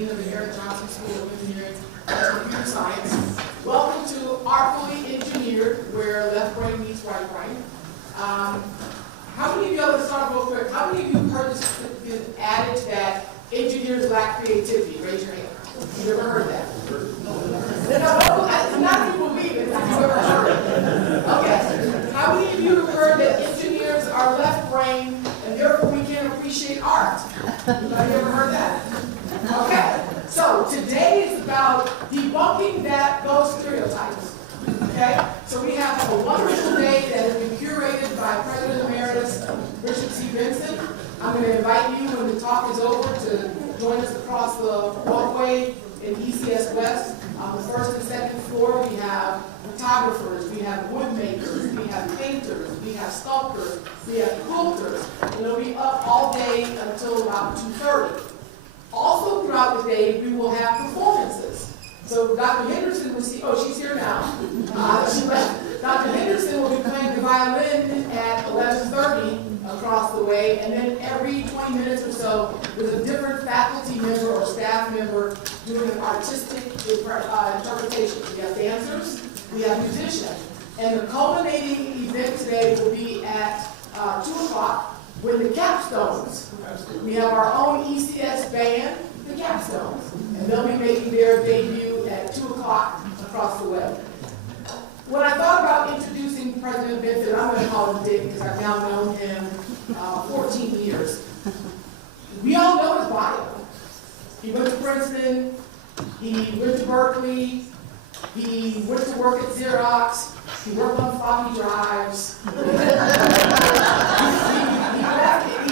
Dean of the Jonsson School of Engineering and Computer Science. Welcome to Artfully Engineered, where left brain meets right brain. How many of you, let's start real quick, how many of you heard this adage that engineers lack creativity? Raise your hand. You ever heard that? No, not people believe it, have you ever heard it? Okay. How many of you have heard that engineers are left brain and therefore we can't appreciate art? Have you ever heard that? Okay. So today is about debunking those stereotypes. Okay? So we have a wonderful day that has been curated by President Emeritus Richard C. Benson. I'm going to invite you when the talk is over to join us across the walkway in ECS West. On the first and second floor, we have photographers, we have wood makers, we have painters, we have sculptors, we have quilters. And it'll be up all day until about 2:30. Also throughout the day, we will have performances. So Dr. Henderson will see, she's here now. She left. Dr. Henderson will be playing the violin at 11:30 across the way, and then every 20 minutes or so, there's a different faculty member or staff member doing an artistic interpretation. We have dancers, we have musicians, and the culminating event today will be at 2 o'clock with the capstones. We have our own ECS band, the capstones, and they'll be making their debut at 2 o'clock across the way. When I thought about introducing President Benson, I'm going to call him Dick because I've now known him 14 years. We all know his bio. He went to Princeton, he went to Berkeley, he went to work at Xerox, he worked on floppy drives. He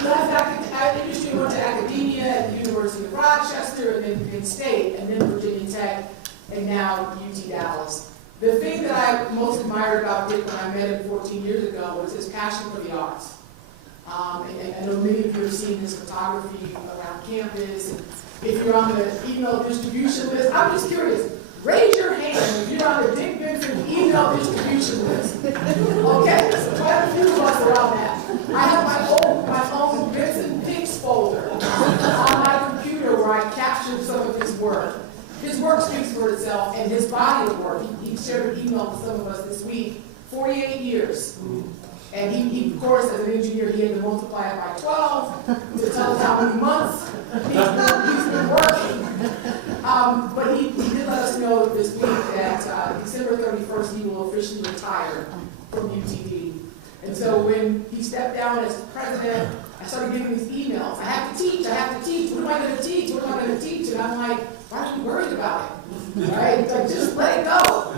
left industry, went to academia at the University of Rochester, and then Penn State, and then Virginia Tech, and now UT Dallas. The thing that I most admired about Dick when I met him 14 years ago was his passion for the arts. And I know many of you have seen his photography around campus. And if you're on the email distribution list, I'm just curious, raise your hand if you're on the Dick Benson email distribution list. Okay, so quite a few of us are on that. I have my own Benson Pics folder on my computer where I captured some of his work. His work speaks for itself, and his body of work. He shared an email with some of us this week, 48 years. And he, of course, as an engineer, he had to multiply it by 12 to tell us how many months he's been working. But he did let us know this week that December 31st, he will officially retire from UTD. And so when he stepped down as president, I started getting these emails. I have to teach. What am I going to teach? What am I going to teach? And I'm like, why are you worried about it? Right? Like, just let it go.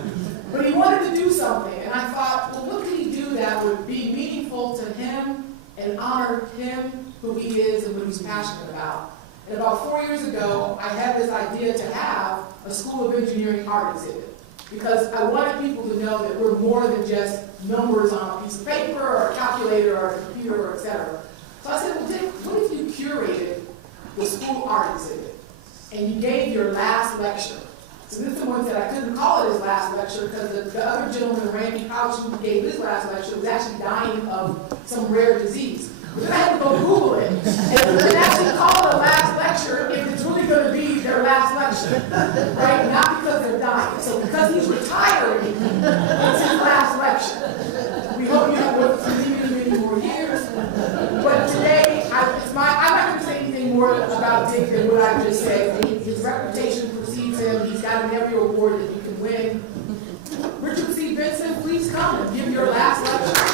But he wanted to do something. And I thought, well, what could he do that would be meaningful to him and honor him, who he is, and what he's passionate about? And about 4 years ago, I had this idea to have a School of Engineering art exhibit. Because I wanted people to know that we're more than just numbers on a piece of paper or a calculator or a computer or et cetera. So I said, well, Dick, what if you curated the school art exhibit and you gave your last lecture? So this is the one that I couldn't call it his last lecture because the other gentleman, Randy Couch, who gave his last lecture, was actually dying of some rare disease. But then I had to go Google it. And you can actually call it a last lecture if it's really going to be their last lecture. Right? Not because they're dying. So because he's retiring, it's his last lecture. We hope you have worked for many more years. But today, I'm not going to say anything more about Dick than what I just said. His reputation precedes him. He's gotten every award that you can win. Richard C. Benson, please come and give your last lecture.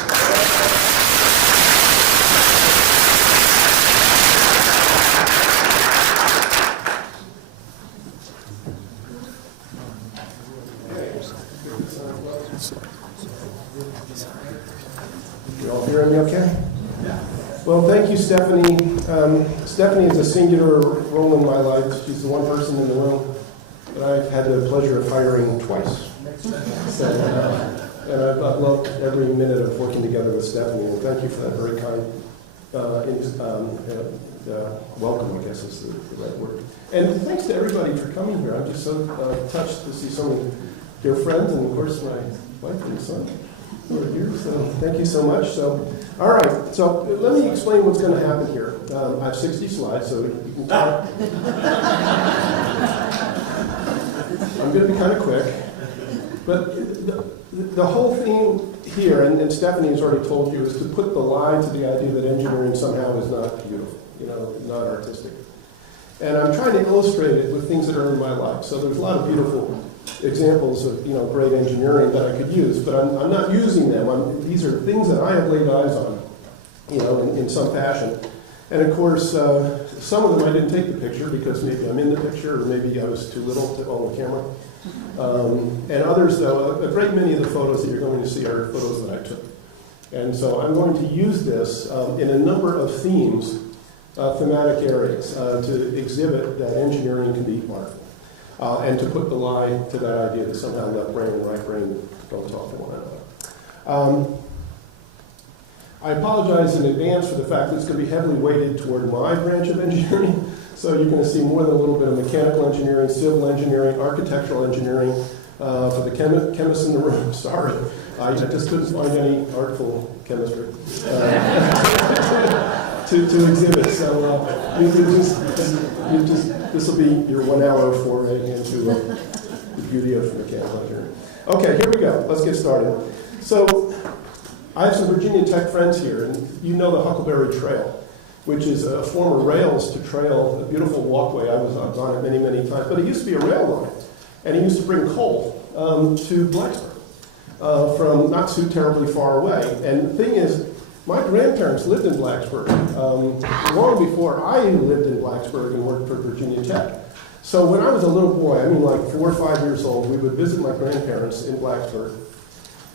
You all hearing me okay? Well, thank you, Stephanie. Stephanie is a singular role in my life. She's the one person in the room that I've had the pleasure of hiring twice. And I've loved every minute of working together with Stephanie. And thank you for that very kind welcome, I guess is the right word. And thanks to everybody for coming here. I'm just so touched to see so many dear friends, and of course my wife and son who are here. So thank you so much. So, all right. So let me explain what's going to happen here. I have 60 slides, so you can count. going to be kind of quick. But the whole thing here, and Stephanie has already told you, is to put the lie to the idea that engineering somehow is not beautiful, not artistic. And I'm trying to illustrate it with things that are in my life. So there's a lot of beautiful examples of great engineering that I could use, but I'm not using them. These are things that I have laid eyes on, in some fashion. And of course, some of them I didn't take the picture because maybe I'm in the picture or maybe I was too little to own the camera. And others, though, a great many of the photos that you're going to see are photos that I took. And so I'm going to use this in a number of themes, thematic areas, to exhibit that engineering can be art, and to put the lie to that idea that somehow left brain and right brain don't talk to one another. I apologize in advance for the fact that it's going to be heavily weighted toward my branch of engineering. So you're going to see more than a little bit of mechanical engineering, civil engineering, architectural engineering. For the chemists in the room, sorry. I just couldn't find any artful chemistry to exhibit. So this will be your 1 hour foray into the beauty of mechanical engineering. Okay, here we go. Let's get started. So I have some Virginia Tech friends here, and you know the Huckleberry Trail, which is a former rails to trail, a beautiful walkway. I was on it many, many times. But it used to be a rail line, and it used to bring coal to Blacksburg from not too terribly far away. And the thing is, my grandparents lived in Blacksburg long before I lived in Blacksburg and worked for Virginia Tech. So when I was a little boy, like 4 or 5 years old, we would visit my grandparents in Blacksburg.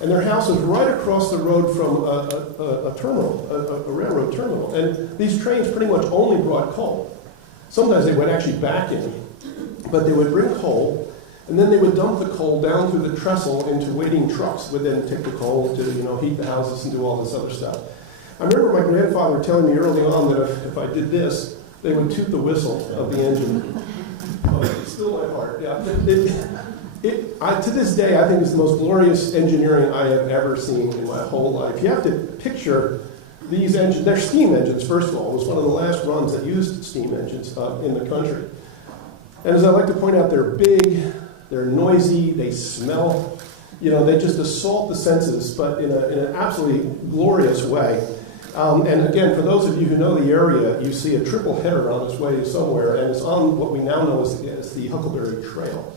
And their house was right across the road from a terminal, a railroad terminal. And these trains pretty much only brought coal. Sometimes they would actually back in, but they would bring coal, and then they would dump the coal down through the trestle into waiting trucks, would then take the coal to heat the houses and do all this other stuff. I remember my grandfather telling me early on that if I did this, they would toot the whistle of the engine. Oh, it's still my heart, yeah. To this day, I think it's the most glorious engineering I have ever seen in my whole life. You have to picture these engines. They're steam engines, first of all. It was one of the last runs that used steam engines in the country. And as I like to point out, they're big, they're noisy, they smell. They just assault the senses, but in an absolutely glorious way. And again, for those of you who know the area, you see a triple header on its way somewhere, and it's on what we now know as the Huckleberry Trail.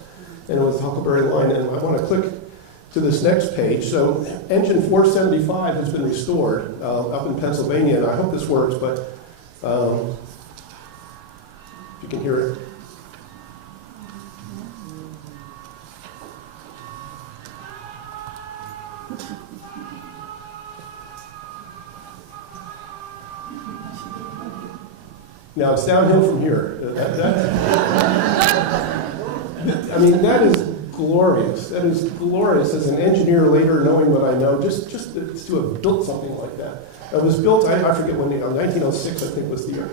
And it was the Huckleberry line, and I want to click to this next page. So engine 475 has been restored up in Pennsylvania, and I hope this works, but if you can hear it. Now it's downhill from here. That is glorious. That is glorious as an engineer later, knowing what I know, just to have built something like that. It was built, I forget when, 1906 I think was the year.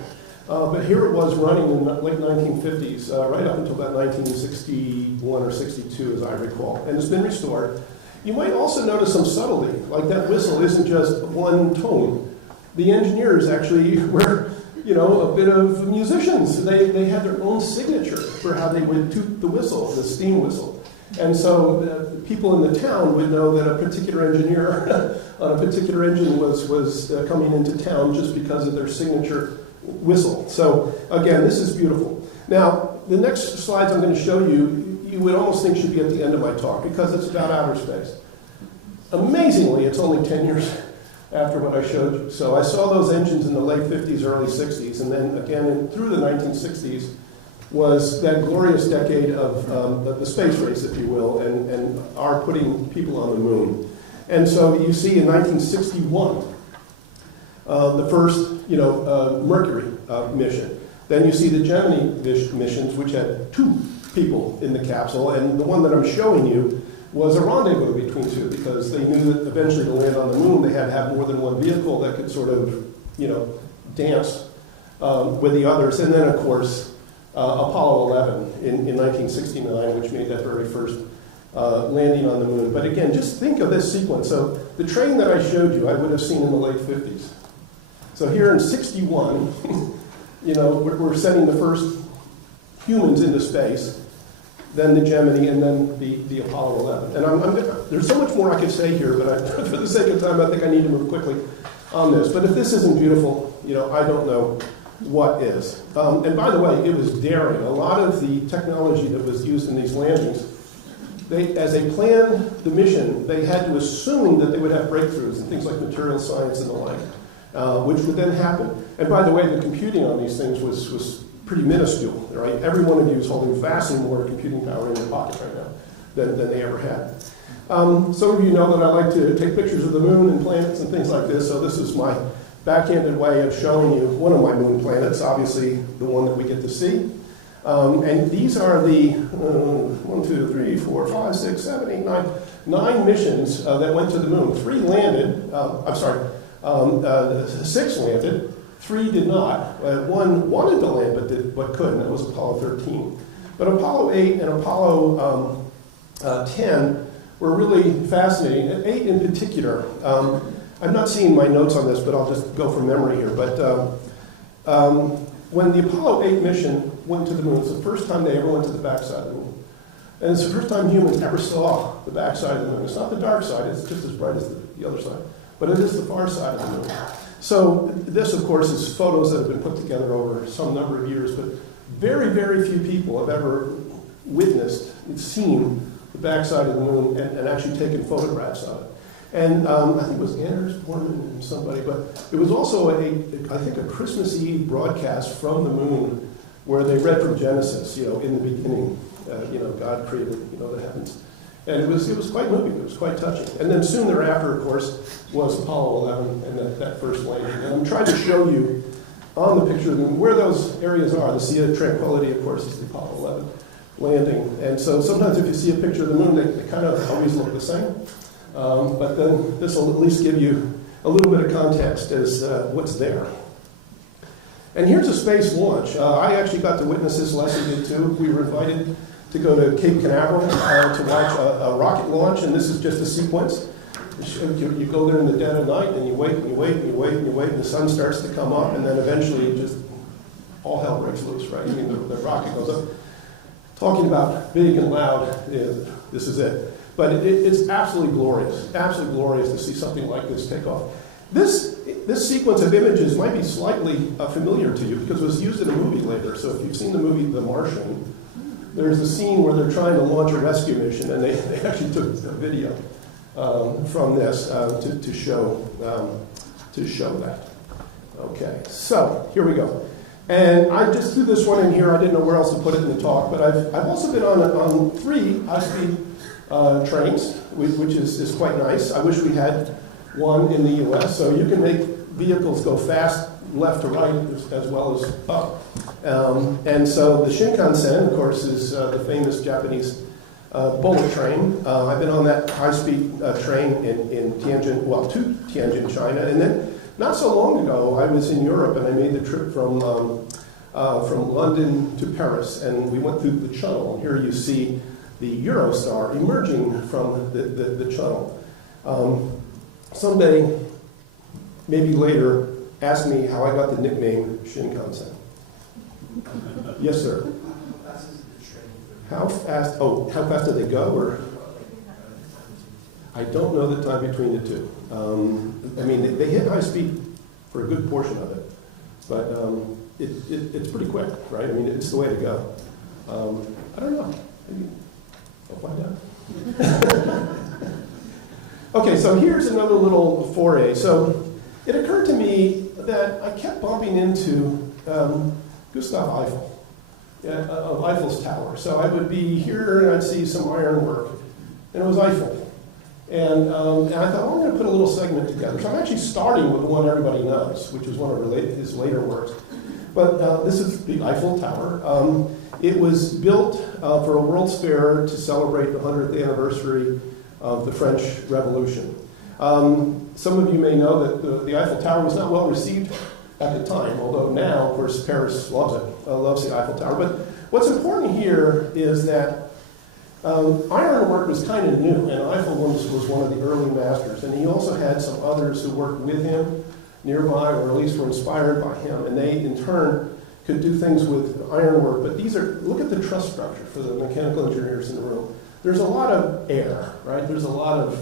But here it was running in the late 1950s, right up until about 1961 or 62 as I recall. And it's been restored. You might also notice some subtlety, like that whistle isn't just one tone. The engineers actually were a bit of musicians. They had their own signature for how they would toot the whistle, the steam whistle. And so people in the town would know that a particular engineer on a particular engine was coming into town just because of their signature whistle. So again, this is beautiful. Now, the next slides I'm going to show you, you would almost think should be at the end of my talk because it's about outer space. Amazingly, it's only 10 years after what I showed you. So I saw those engines in the late 50s, early 60s, and then again through the 1960s was that glorious decade of the space race, if you will, and our putting people on the moon. And so you see in 1961, the first, Mercury mission. Then you see the Gemini missions, which had 2 people in the capsule, and the one that I'm showing you was a rendezvous between 2 because they knew that eventually to land on the moon they had to have more than one vehicle that could sort of, dance with the others. And then, of course, Apollo 11 in 1969, which made that very first landing on the moon. But again, just think of this sequence. So the train that I showed you, I would have seen in the late 50s. So here in 61, we're sending the first humans into space. then the Gemini, and then the Apollo 11. And there's so much more I could say here, but for the sake of time, I think I need to move quickly on this. But if this isn't beautiful, I don't know what is. And by the way, it was daring. A lot of the technology that was used in these landings, as they planned the mission, they had to assume that they would have breakthroughs in things like material science and the like, which would then happen. And by the way, the computing on these things was pretty minuscule, right? Every one of you is holding vastly more computing power in your pocket right now than they ever had. Some of you know that I like to take pictures of the moon and planets and things like this, so this is my backhanded way of showing you one of my moon planets, obviously the one that we get to see. And these are the 1, 2, 3, 4, 5, 6, 7, 8, 9 missions that went to the moon. 3 landed, 6 landed, 3 did not. 1 wanted to land but couldn't. That was Apollo 13. But Apollo 8 and Apollo 10 were really fascinating. 8 in particular. I'm not seeing my notes on this, but I'll just go from memory here. But when the Apollo 8 mission went to the moon, it's the first time they ever went to the backside of the moon. And it's the first time humans ever saw the backside of the moon. It's not the dark side, it's just as bright as the other side. But it is the far side of the moon. So this, of course, is photos that have been put together over some number of years, but very, very few people have ever witnessed and seen the backside of the moon and actually taken photographs of it. And I think it was Anders Borman and somebody, but it was also I think a Christmas Eve broadcast from the moon where they read from Genesis, in the beginning, God created, the heavens. And it was quite moving, it was quite touching. And then soon thereafter, of course, was Apollo 11 and that first landing. And I'm trying to show you on the picture of the moon where those areas are. The Sea of Tranquility, of course, is the Apollo 11 landing. And so sometimes if you see a picture of the moon, they kind of always look the same. But then this will at least give you a little bit of context as what's there. And here's a space launch. I actually got to witness this, Leslie did too. We were invited to go to Cape Canaveral to watch a rocket launch, and this is just a sequence. You go there in the dead of night, and you wait, and you wait, and you wait, and you wait, and the sun starts to come up, and then eventually just all hell breaks loose, right? I mean, the rocket goes up. Talking about big and loud, this is it. But it's absolutely glorious to see something like this take off. This sequence of images might be slightly familiar to you because it was used in a movie later. So if you've seen the movie The Martian, there's a scene where they're trying to launch a rescue mission, and they actually took a video from this to show that. Okay, so here we go. And I just threw this one in here. I didn't know where else to put it in the talk, but I've also been on 3 high-speed trains, which is quite nice. I wish we had one in the U.S. So you can make vehicles go fast left to right as well as up. And so the Shinkansen, of course, is the famous Japanese bullet train. I've been on that high-speed train in Tianjin, to Tianjin, China. And then not so long ago, I was in Europe and I made the trip from London to Paris, and we went through the Channel. And here you see the Eurostar emerging from the Channel. Someday, maybe later, ask me how I got the nickname Shinkansen. Yes, sir. How fast? Oh, how fast do they go? Or I don't know the time between the two. I mean, they hit high speed for a good portion of it, but it's pretty quick, right? I mean, it's the way to go. I don't know. Maybe I'll find out. Okay, so here's another little foray. So it occurred to me that I kept bumping into Gustav Eiffel, of Eiffel's tower. So I would be here and I'd see some ironwork, and it was Eiffel. And I thought, I'm going to put a little segment together. So I'm actually starting with the one everybody knows, which is one of his later works. But this is the Eiffel Tower. It was built for a World's Fair to celebrate the 100th anniversary of the French Revolution. Some of you may know that the Eiffel Tower was not well received at the time, although now, of course, Paris loves it, loves the Eiffel Tower. But what's important here is that ironwork was kind of new, and Eiffel was one of the early masters, and he also had some others who worked with him nearby, or at least were inspired by him, and they, in turn, could do things with ironwork, but look at the truss structure for the mechanical engineers in the room. There's a lot of air, right? There's a lot of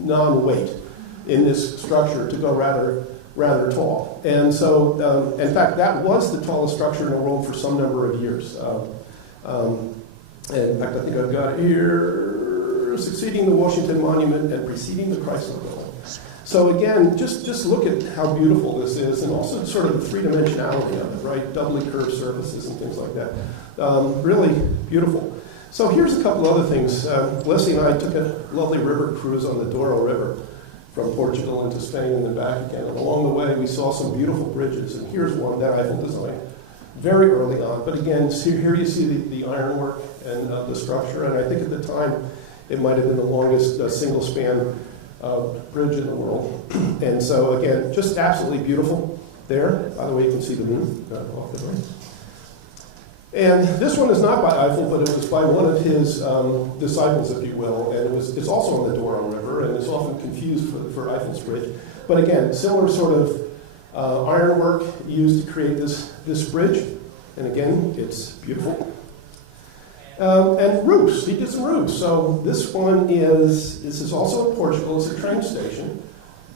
non-weight in this structure to go rather tall. And so, in fact, that was the tallest structure in the world for some number of years. In fact, I think I've got here, succeeding the Washington Monument and preceding the Chrysler Building. So again, just look at how beautiful this is, and also sort of the three-dimensionality of it, right? Doubly curved surfaces and things like that. Really beautiful. So here's a couple other things. Leslie and I took a lovely river cruise on the Douro River from Portugal into Spain and then back again. And along the way, we saw some beautiful bridges, and here's one that Eiffel designed very early on. But again, here you see the ironwork and the structure, and I think at the time it might have been the longest single-span bridge in the world. And so again, just absolutely beautiful there. By the way, you can see the moon off the right. And this one is not by Eiffel, but it was by one of his disciples, if you will, and it's also on the Douro River, and it's often confused for Eiffel's bridge. But again, similar sort of ironwork used to create this bridge, and again, it's beautiful. And roofs, he did some roofs. So this is also in Portugal. It's a train station,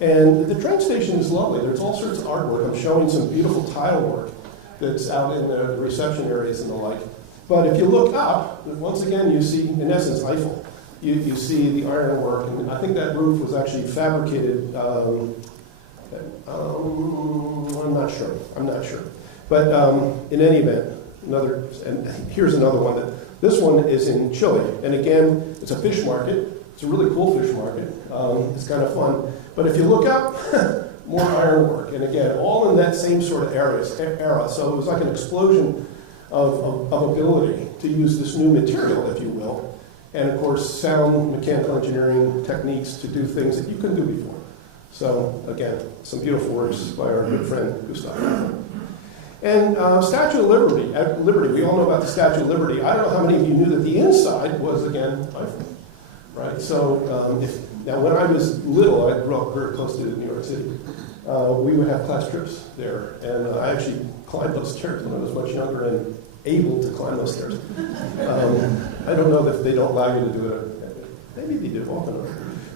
and the train station is lovely. There's all sorts of artwork. I'm showing some beautiful tile work that's out in the reception areas and the like. But if you look up, once again, you see, in essence, Eiffel. You see the ironwork, and I think that roof was actually fabricated, I'm not sure. But in any event, and here's another one. This one is in Chile, and again, it's a fish market. It's a really cool fish market. It's kind of fun. But if you look up, more ironwork, and again, all in that same sort of era. So it was like an explosion of ability to use this new material, if you will, and of course, sound mechanical engineering techniques to do things that you couldn't do before. So again, some beautiful works by our good friend Gustav Eiffel. And Statue of Liberty. We all know about the Statue of Liberty. I don't know how many of you knew that the inside was, again, Eiffel. Right? So now when I was little, I grew up very close to New York City. We would have class trips there, and I actually climbed those stairs when I was much younger and able to climb those stairs. I don't know if they don't allow you to do it. Maybe they do often.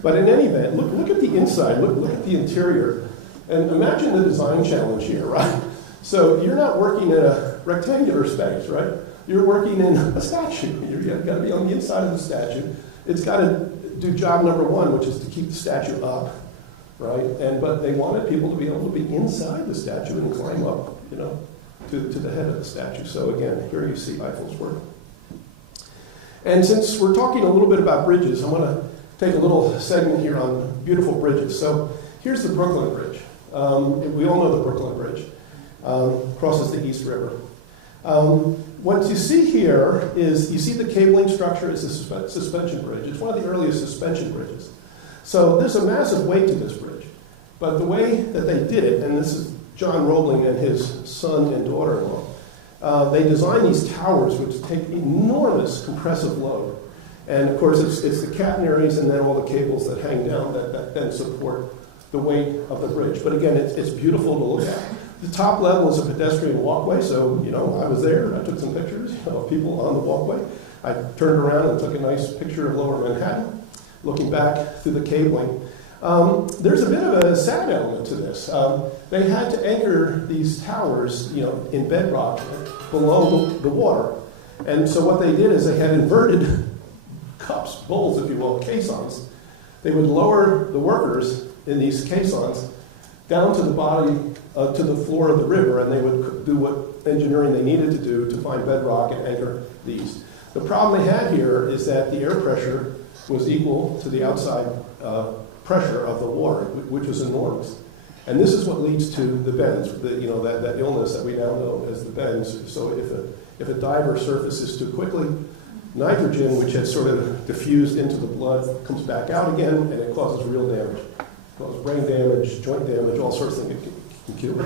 But in any event, look at the inside, look at the interior, and imagine the design challenge here, right? So you're not working in a rectangular space, right? You're working in a statue. You've got to be on the inside of the statue. It's got to do job number one, which is to keep the statue up, right? But they wanted people to be able to be inside the statue and climb up, to the head of the statue. So again, here you see Eiffel's work. And since we're talking a little bit about bridges, I want to take a little segment here on beautiful bridges. So here's the Brooklyn Bridge. We all know the Brooklyn Bridge. Crosses the East River. What you see here is, you see the cabling structure is a suspension bridge. It's one of the earliest suspension bridges. So there's a massive weight to this bridge. But the way that they did it, and this is John Roebling and his son and daughter-in-law, they designed these towers which take enormous compressive load. And of course, it's the catenaries and then all the cables that hang down that then support the weight of the bridge. But again, it's beautiful to look at. The top level is a pedestrian walkway, so, I was there, I took some pictures of people on the walkway. I turned around and took a nice picture of Lower Manhattan, looking back through the cabling. There's a bit of a sad element to this. They had to anchor these towers, in bedrock below the water. And so what they did is they had inverted cups, bowls, if you will, caissons. They would lower the workers in these caissons down to the bottom, to the floor of the river, and they would do what engineering they needed to do to find bedrock and anchor these. The problem they had here is that the air pressure was equal to the outside pressure of the water, which was enormous. And this is what leads to the bends, that illness that we now know as the bends. So if a diver surfaces too quickly, nitrogen, which has sort of diffused into the blood, comes back out again, and it causes real damage. It causes brain damage, joint damage, all sorts of things. It can kill.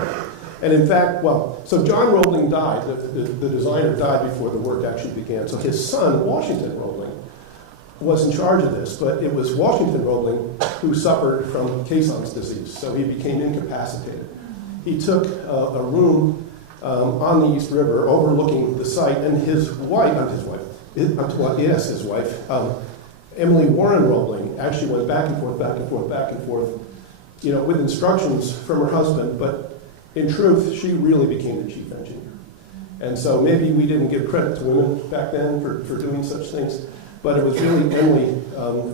And in fact, so John Roebling died. The designer died before the work actually began. So his son, Washington Roebling, was in charge of this, but it was Washington Roebling who suffered from Caisson's disease, so he became incapacitated. He took a room on the East River, overlooking the site, and his wife, Emily Warren Roebling, actually went back and forth, with instructions from her husband, but in truth, she really became the chief engineer. And so maybe we didn't give credit to women back then for doing such things, but it was really Emily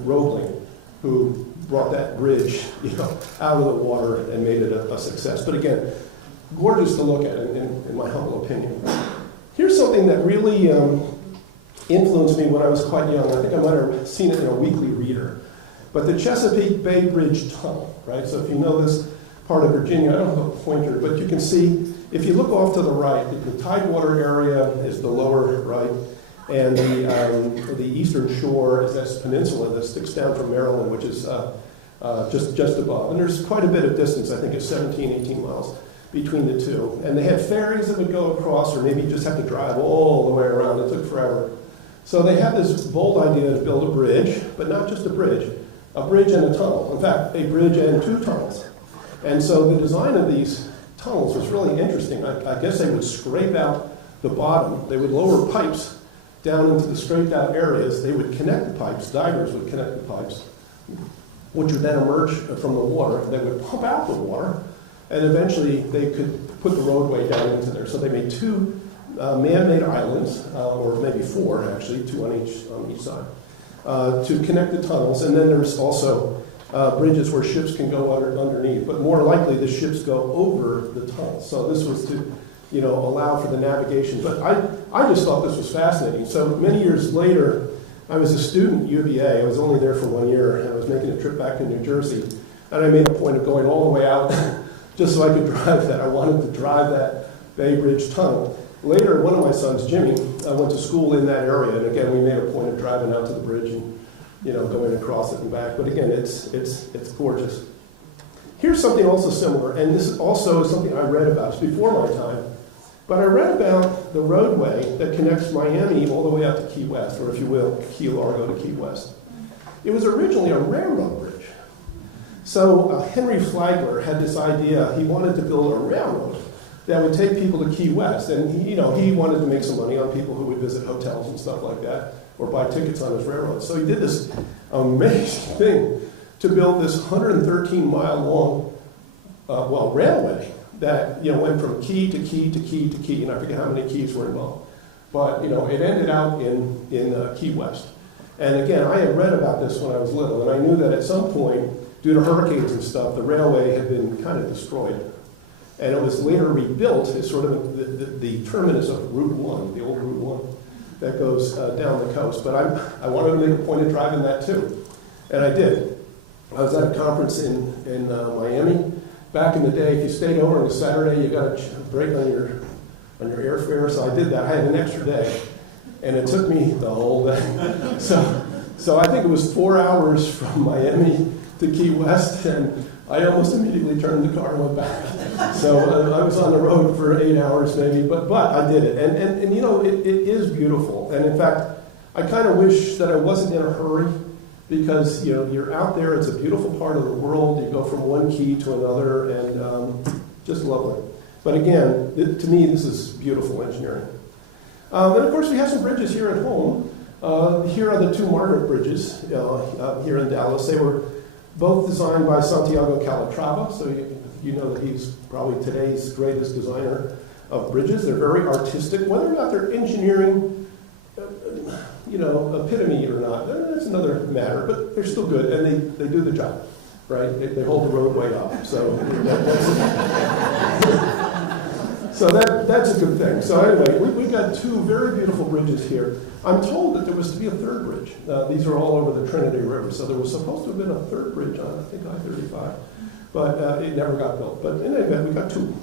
Roebling who brought that bridge, out of the water and made it a success. But again, gorgeous to look at, in my humble opinion. Here's something that really influenced me when I was quite young. I think I might have seen it in a weekly reader. But the Chesapeake Bay Bridge Tunnel, right? So if you know this part of Virginia, I don't have a pointer, but you can see, if you look off to the right, the Tidewater area is the lower right, and the eastern shore is this peninsula that sticks down from Maryland, which is just above. And there's quite a bit of distance, I think it's 17, 18 miles between the two. And they had ferries that would go across, or maybe you just have to drive all the way around. It took forever. So they had this bold idea to build a bridge, but not just a bridge and a tunnel. In fact, a bridge and two tunnels. And so the design of these tunnels was really interesting. I guess they would scrape out the bottom. They would lower pipes down into the scraped out areas. They would connect the pipes. Divers would connect the pipes, which would then emerge from the water. They would pump out the water, and eventually they could put the roadway down into there. So they made two man-made islands, or maybe four actually, two on each side, to connect the tunnels. And then there's also bridges where ships can go underneath, but more likely the ships go over the tunnels. So this was to, allow for the navigation. But I just thought this was fascinating. So many years later, I was a student at UVA. I was only there for 1 year, and I was making a trip back to New Jersey. And I made a point of going all the way out just so I could drive that. I wanted to drive that Bay Bridge Tunnel. Later, one of my sons, Jimmy, went to school in that area. And again, we made a point of driving out to the bridge and going across it and back. But again, it's gorgeous. Here's something also similar, and this is also something I read about. It's before my time. But I read about the roadway that connects Miami all the way out to Key West, or if you will, Key Largo to Key West. It was originally a railroad bridge. So Henry Flagler had this idea. He wanted to build a railroad that would take people to Key West. And he wanted to make some money on people who would visit hotels and stuff like that, or buy tickets on his railroad. So he did this amazing thing to build this 113-mile long railway that went from key to key to key to key, and I forget how many keys were involved. But it ended out in Key West. And again, I had read about this when I was little, and I knew that at some point, due to hurricanes and stuff, the railway had been kind of destroyed. And it was later rebuilt as sort of the terminus of Route 1, the old Route 1. That goes down the coast. But I wanted to make a point of driving that too. And I did. I was at a conference in Miami. Back in the day, if you stayed over on a Saturday, you got a break on your airfare. So I did that. I had an extra day. And it took me the whole day. So I think it was 4 hours from Miami to Key West. And I almost immediately turned the car and went back. So I was on the road for 8 hours maybe, but I did it. And it is beautiful. And in fact, I kind of wish that I wasn't in a hurry, because you're out there. It's a beautiful part of the world. You go from one key to another, and just lovely. But again, to me, this is beautiful engineering. And of course, we have some bridges here at home. Here are the two Margaret bridges here in Dallas. They were both designed by Santiago Calatrava, so you know that he's probably today's greatest designer of bridges. They're very artistic. Whether or not they're engineering, epitome or not, that's another matter, but they're still good, and they do the job, right? They hold the roadway up, so that's a good thing. So anyway, we've got two very beautiful bridges here. I'm told that there was to be a third bridge. These are all over the Trinity River, so there was supposed to have been a third bridge on, I think, I-35, but it never got built. But in any event, we got two,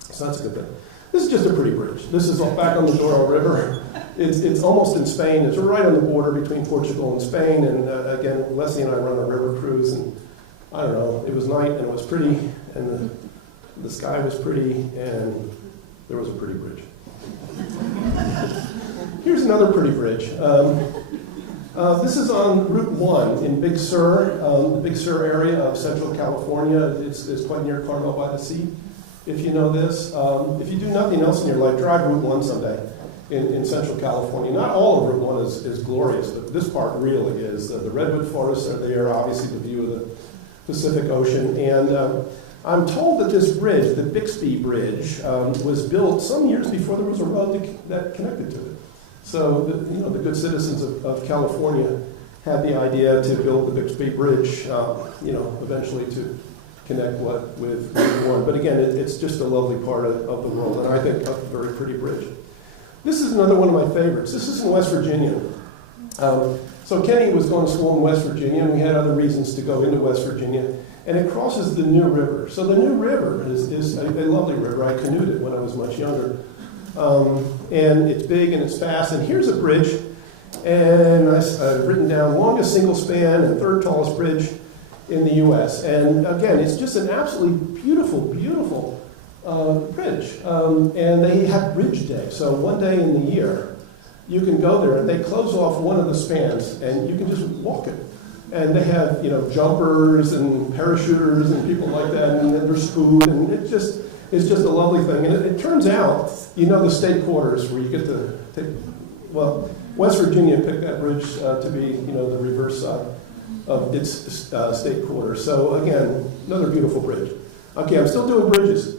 so that's a good thing. This is just a pretty bridge. This is back on the Douro River. It's almost in Spain. It's right on the border between Portugal and Spain. And again, Leslie and I run a river cruise, and I don't know, it was night and it was pretty, and the sky was pretty, and there was a pretty bridge. Here's another pretty bridge. This is on Route 1 in Big Sur, the Big Sur area of Central California. It's quite near Carmel by the Sea. if you know this. If you do nothing else in your life, drive Route 1 someday in Central California. Not all of Route 1 is glorious, but this part really is. The redwood forests are there, obviously the view of the Pacific Ocean. And I'm told that this bridge, the Bixby Bridge, was built some years before there was a road that connected to it. So the good citizens of California had the idea to build the Bixby Bridge, eventually to connect with Route 1. But again, it's just a lovely part of the world, and I think a very pretty bridge. This is another one of my favorites. This is in West Virginia. So Kenny was going to school in West Virginia, and we had other reasons to go into West Virginia. And it crosses the New River. So the New River is a lovely river. I canoed it when I was much younger. And it's big and it's fast. And here's a bridge. And I've written down longest single span and third tallest bridge in the U.S. And again, it's just an absolutely beautiful, beautiful bridge. And they have Bridge Day. So one day in the year, you can go there and they close off one of the spans and you can just walk it. And they have, jumpers and parachuters and people like that, and then there's food, and it's just a lovely thing. And it turns out, the state quarters where you get to take, West Virginia picked that bridge to be, the reverse side of its state quarters. So again, another beautiful bridge. Okay, I'm still doing bridges.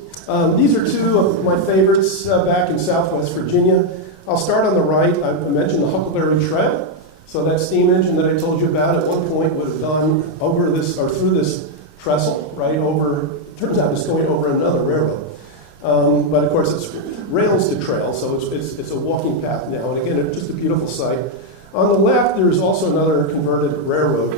These are two of my favorites back in Southwest Virginia. I'll start on the right. I mentioned the Huckleberry Trail. So that steam engine that I told you about at one point would have gone over this or through this trestle, right over. Turns out it's going over another railroad, but of course it's rails to trail, so it's a walking path now. And again, it's just a beautiful sight. On the left, there's also another converted railroad,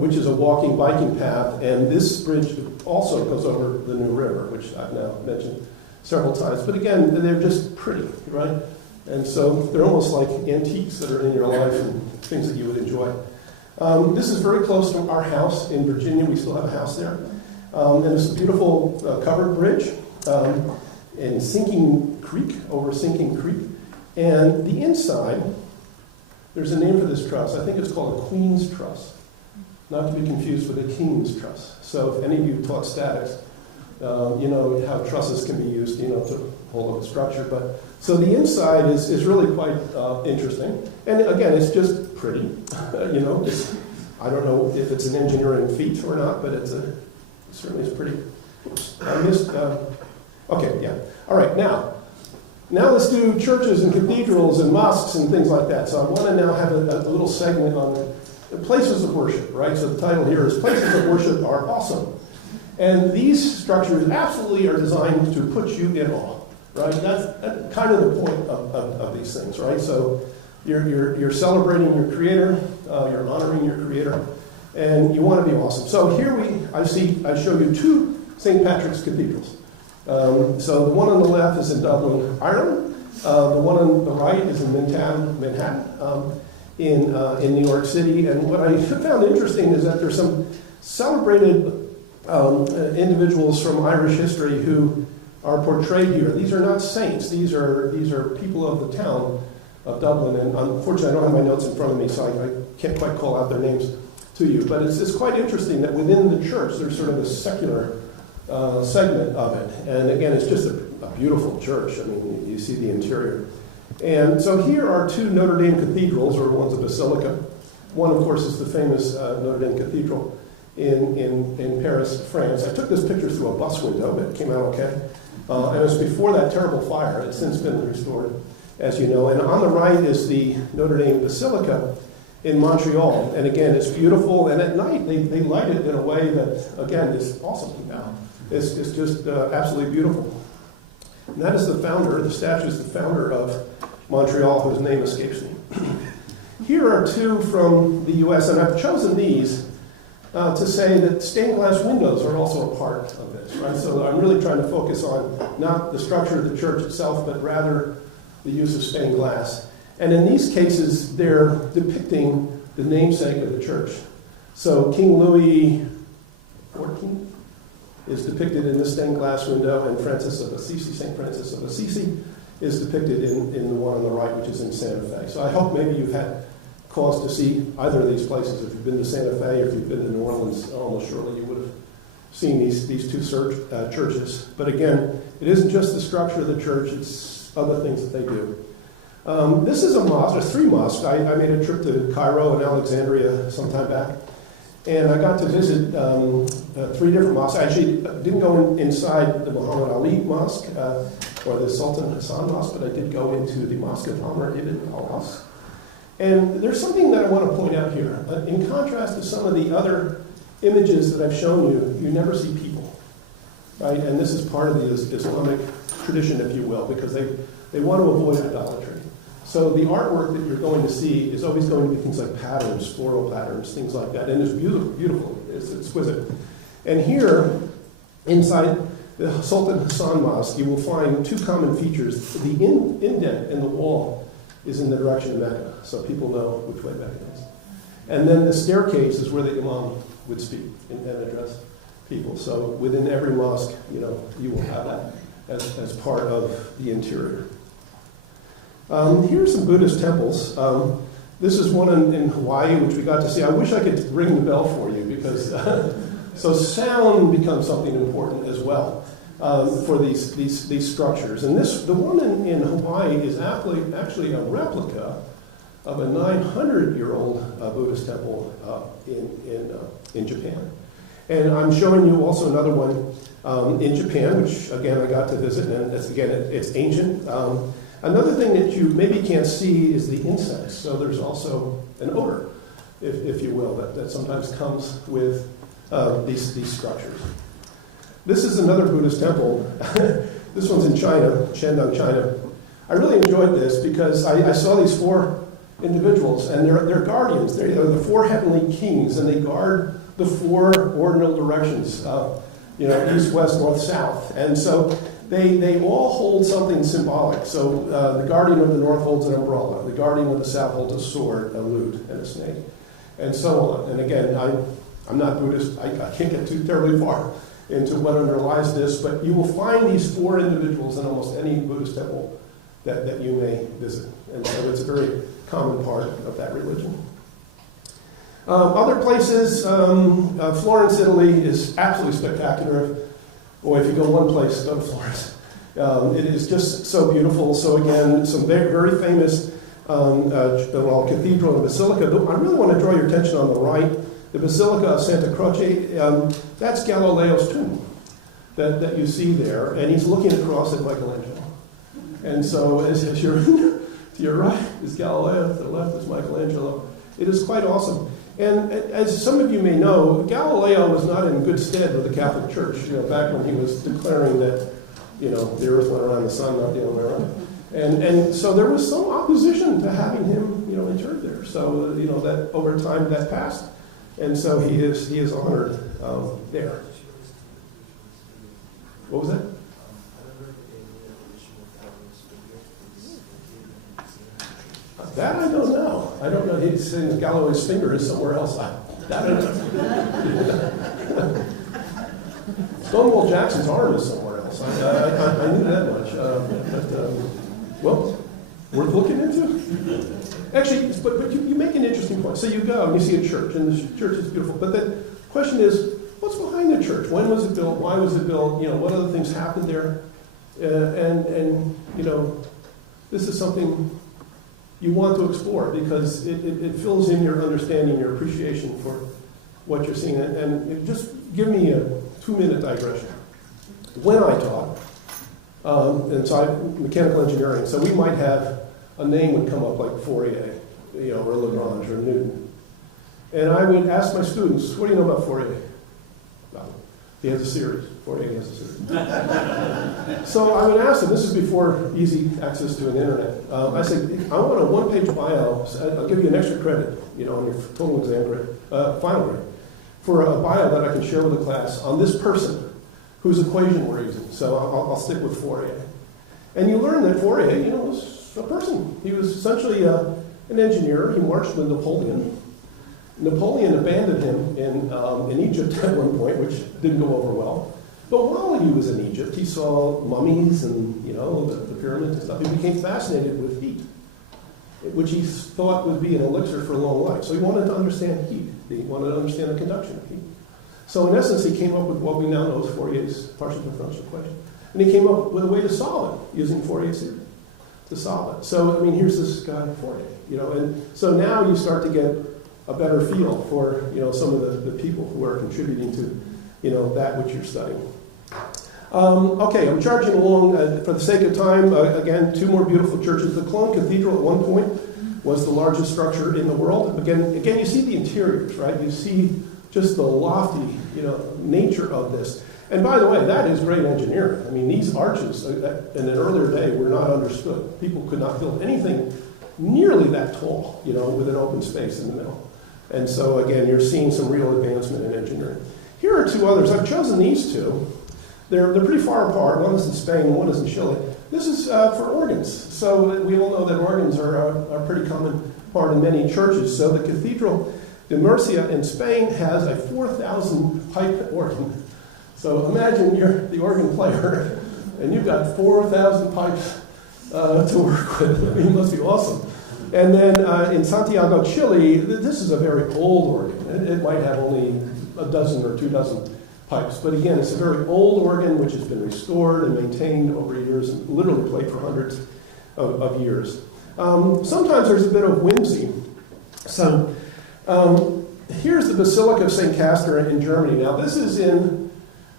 which is a walking biking path, and this bridge also goes over the New River, which I've now mentioned several times. But again, they're just pretty, right? And so they're almost like antiques that are in your life and things that you would enjoy. This is very close to our house in Virginia. We still have a house there. And it's a beautiful covered bridge in Sinking Creek, over Sinking Creek. And the inside, there's a name for this truss. I think it's called a Queen's Truss, not to be confused with a King's Truss. So if any of you taught statics, you know how trusses can be used, to hold up a structure. But so the inside is really quite interesting, and again, it's just pretty. I don't know if it's an engineering feat or not, but it certainly is pretty. I missed. Okay, yeah. All right, now let's do churches and cathedrals and mosques and things like that. So I want to now have a little segment on places of worship, right? So the title here is Places of Worship Are Awesome. And these structures absolutely are designed to put you in awe, right? That's kind of the point of these things, right? So you're celebrating your Creator, you're honoring your Creator, and you want to be awesome. So here I show you two St. Patrick's cathedrals. So the one on the left is in Dublin, Ireland. The one on the right is in Manhattan, in New York City. And what I found interesting is that there's some celebrated individuals from Irish history who are portrayed here. These are not saints. These are people of the town of Dublin. And unfortunately, I don't have my notes in front of me, so I can't quite call out their names to you. But it's quite interesting that within the church, there's sort of a secular segment of it. And again, it's just a beautiful church. I mean, you see the interior. And so here are two Notre Dame cathedrals, or one's a basilica. One, of course, is the famous Notre Dame Cathedral in Paris, France. I took this picture through a bus window, but it came out okay. And it was before that terrible fire. It's since been restored, as you know. And on the right is the Notre Dame Basilica in Montreal. And again, it's beautiful. And at night, they light it in a way that, again, is awesome now. It's just absolutely beautiful. And that is the statue is the founder of Montreal, whose name escapes me. Here are two from the U.S., and I've chosen these to say that stained glass windows are also a part of this, right? So I'm really trying to focus on not the structure of the church itself, but rather the use of stained glass. And in these cases, they're depicting the namesake of the church. So King Louis XIV is depicted in this stained glass window, and St. Francis of Assisi, is depicted in the one on the right, which is in Santa Fe. So I hope maybe you've had cause to see either of these places. If you've been to Santa Fe or if you've been to New Orleans, almost surely you would have seeing these two churches. But again, it isn't just the structure of the church, it's other things that they do. This is a mosque. There's 3 mosques. I made a trip to Cairo and Alexandria some time back, and I got to visit 3 different mosques. I actually didn't go inside the Muhammad Ali Mosque or the Sultan Hassan Mosque, but I did go into the Mosque of Amr ibn al-As. And there's something that I want to point out here. In contrast to some of the other images that I've shown you, you never see people, right? And this is part of the Islamic tradition, if you will, because they want to avoid idolatry. So the artwork that you're going to see is always going to be things like patterns, floral patterns, things like that. And it's beautiful. It's exquisite. And here, inside the Sultan Hassan Mosque, you will find 2 common features. The indent in the wall is in the direction of Mecca, so people know which way Mecca is. And then the staircase is where the imam would speak and address people. So within every mosque, you will have that as part of the interior. Here's some Buddhist temples. This is one in Hawaii, which we got to see. I wish I could ring the bell for you, because so sound becomes something important as well for these structures. And the one in Hawaii is actually a replica of a 900-year-old Buddhist temple in Japan. And I'm showing you also another one in Japan, which again I got to visit, and it's ancient. Another thing that you maybe can't see is the insects. So there's also an odor, if you will, that sometimes comes with these structures. This is another Buddhist temple. This one's in China, Shandong, China. I really enjoyed this because I saw these 4 individuals, and they're guardians. They're the 4 heavenly kings, and they guard the 4 ordinal directions, east, west, north, south. And so they all hold something symbolic. So the guardian of the north holds an umbrella. The guardian of the south holds a sword, a lute, and a snake, and so on. And again, I'm not Buddhist. I can't get too terribly far into what underlies this, but you will find these 4 individuals in almost any Buddhist temple that you may visit. And so it's a very common part of that religion. Other places, Florence, Italy is absolutely spectacular. Boy, if you go one place, go to Florence. It is just so beautiful. So again, some very, very famous cathedral and basilica. I really want to draw your attention on the right. The Basilica of Santa Croce, that's Galileo's tomb that you see there. And he's looking across at Michelangelo. And so as you're to your right is Galileo, to the left is Michelangelo. It is quite awesome. And as some of you may know, Galileo was not in good stead with the Catholic Church, back when he was declaring that, the earth went around the sun, not the other way around. And so there was some opposition to having him, interred there. So, that over time that passed. And so he is honored there. What was that? That I don't know. I don't know. He's saying that Galileo's finger is somewhere else. That I don't know. Stonewall Jackson's arm is somewhere else. I knew that much. Well, worth looking into. Actually, but you make an interesting point. So you go and you see a church, and the church is beautiful. But the question is, what's behind the church? When was it built? Why was it built? What other things happened there? And this is something you want to explore because it fills in your understanding, your appreciation for what you're seeing. And just give me a 2-minute digression. When I taught, and so I'm mechanical engineering, so we might have a name would come up like Fourier, or Lagrange or Newton. And I would ask my students, what do you know about Fourier? Well, he has a series. Fourier has a series. So I would ask them, this is before easy access to an internet. I said, I want a 1-page bio. So I'll give you an extra credit, on your total exam grade, final grade, for a bio that I can share with the class on this person whose equation we're using. So I'll stick with Fourier. And you learn that Fourier, was a person. He was essentially an engineer. He marched with Napoleon. Napoleon abandoned him in Egypt at one point, which didn't go over well. But while he was in Egypt, he saw mummies and the pyramids and stuff. He became fascinated with heat, which he thought would be an elixir for long life. So he wanted to understand heat. He wanted to understand the conduction of heat. So in essence, he came up with what we now know as Fourier's partial differential equation. And he came up with a way to solve it using Fourier series to solve it. So, I mean, here's this guy Fourier, and so now you start to get a better feel for, some of the people who are contributing to, that which you're studying. Okay, I'm charging along for the sake of time. Again, two more beautiful churches. The Cologne Cathedral at one point was the largest structure in the world. Again, you see the interiors, right? You see just the lofty, nature of this. And by the way, that is great engineering. I mean, these arches in an earlier day were not understood. People could not build anything nearly that tall, with an open space in the middle. And so again, you're seeing some real advancement in engineering. Here are two others. I've chosen these two. They're pretty far apart. One is in Spain and one is in Chile. This is for organs. So we all know that organs are a pretty common part in many churches. So the Cathedral de Murcia in Spain has a 4,000 pipe organ. So imagine you're the organ player and you've got 4,000 pipes to work with. I mean, it must be awesome. And then in Santiago, Chile, this is a very old organ. It might have only a dozen or 2 dozen pipes. But again, it's a very old organ which has been restored and maintained over years and literally played for hundreds of years. Sometimes there's a bit of whimsy. So here's the Basilica of St. Castor in Germany. Now this is in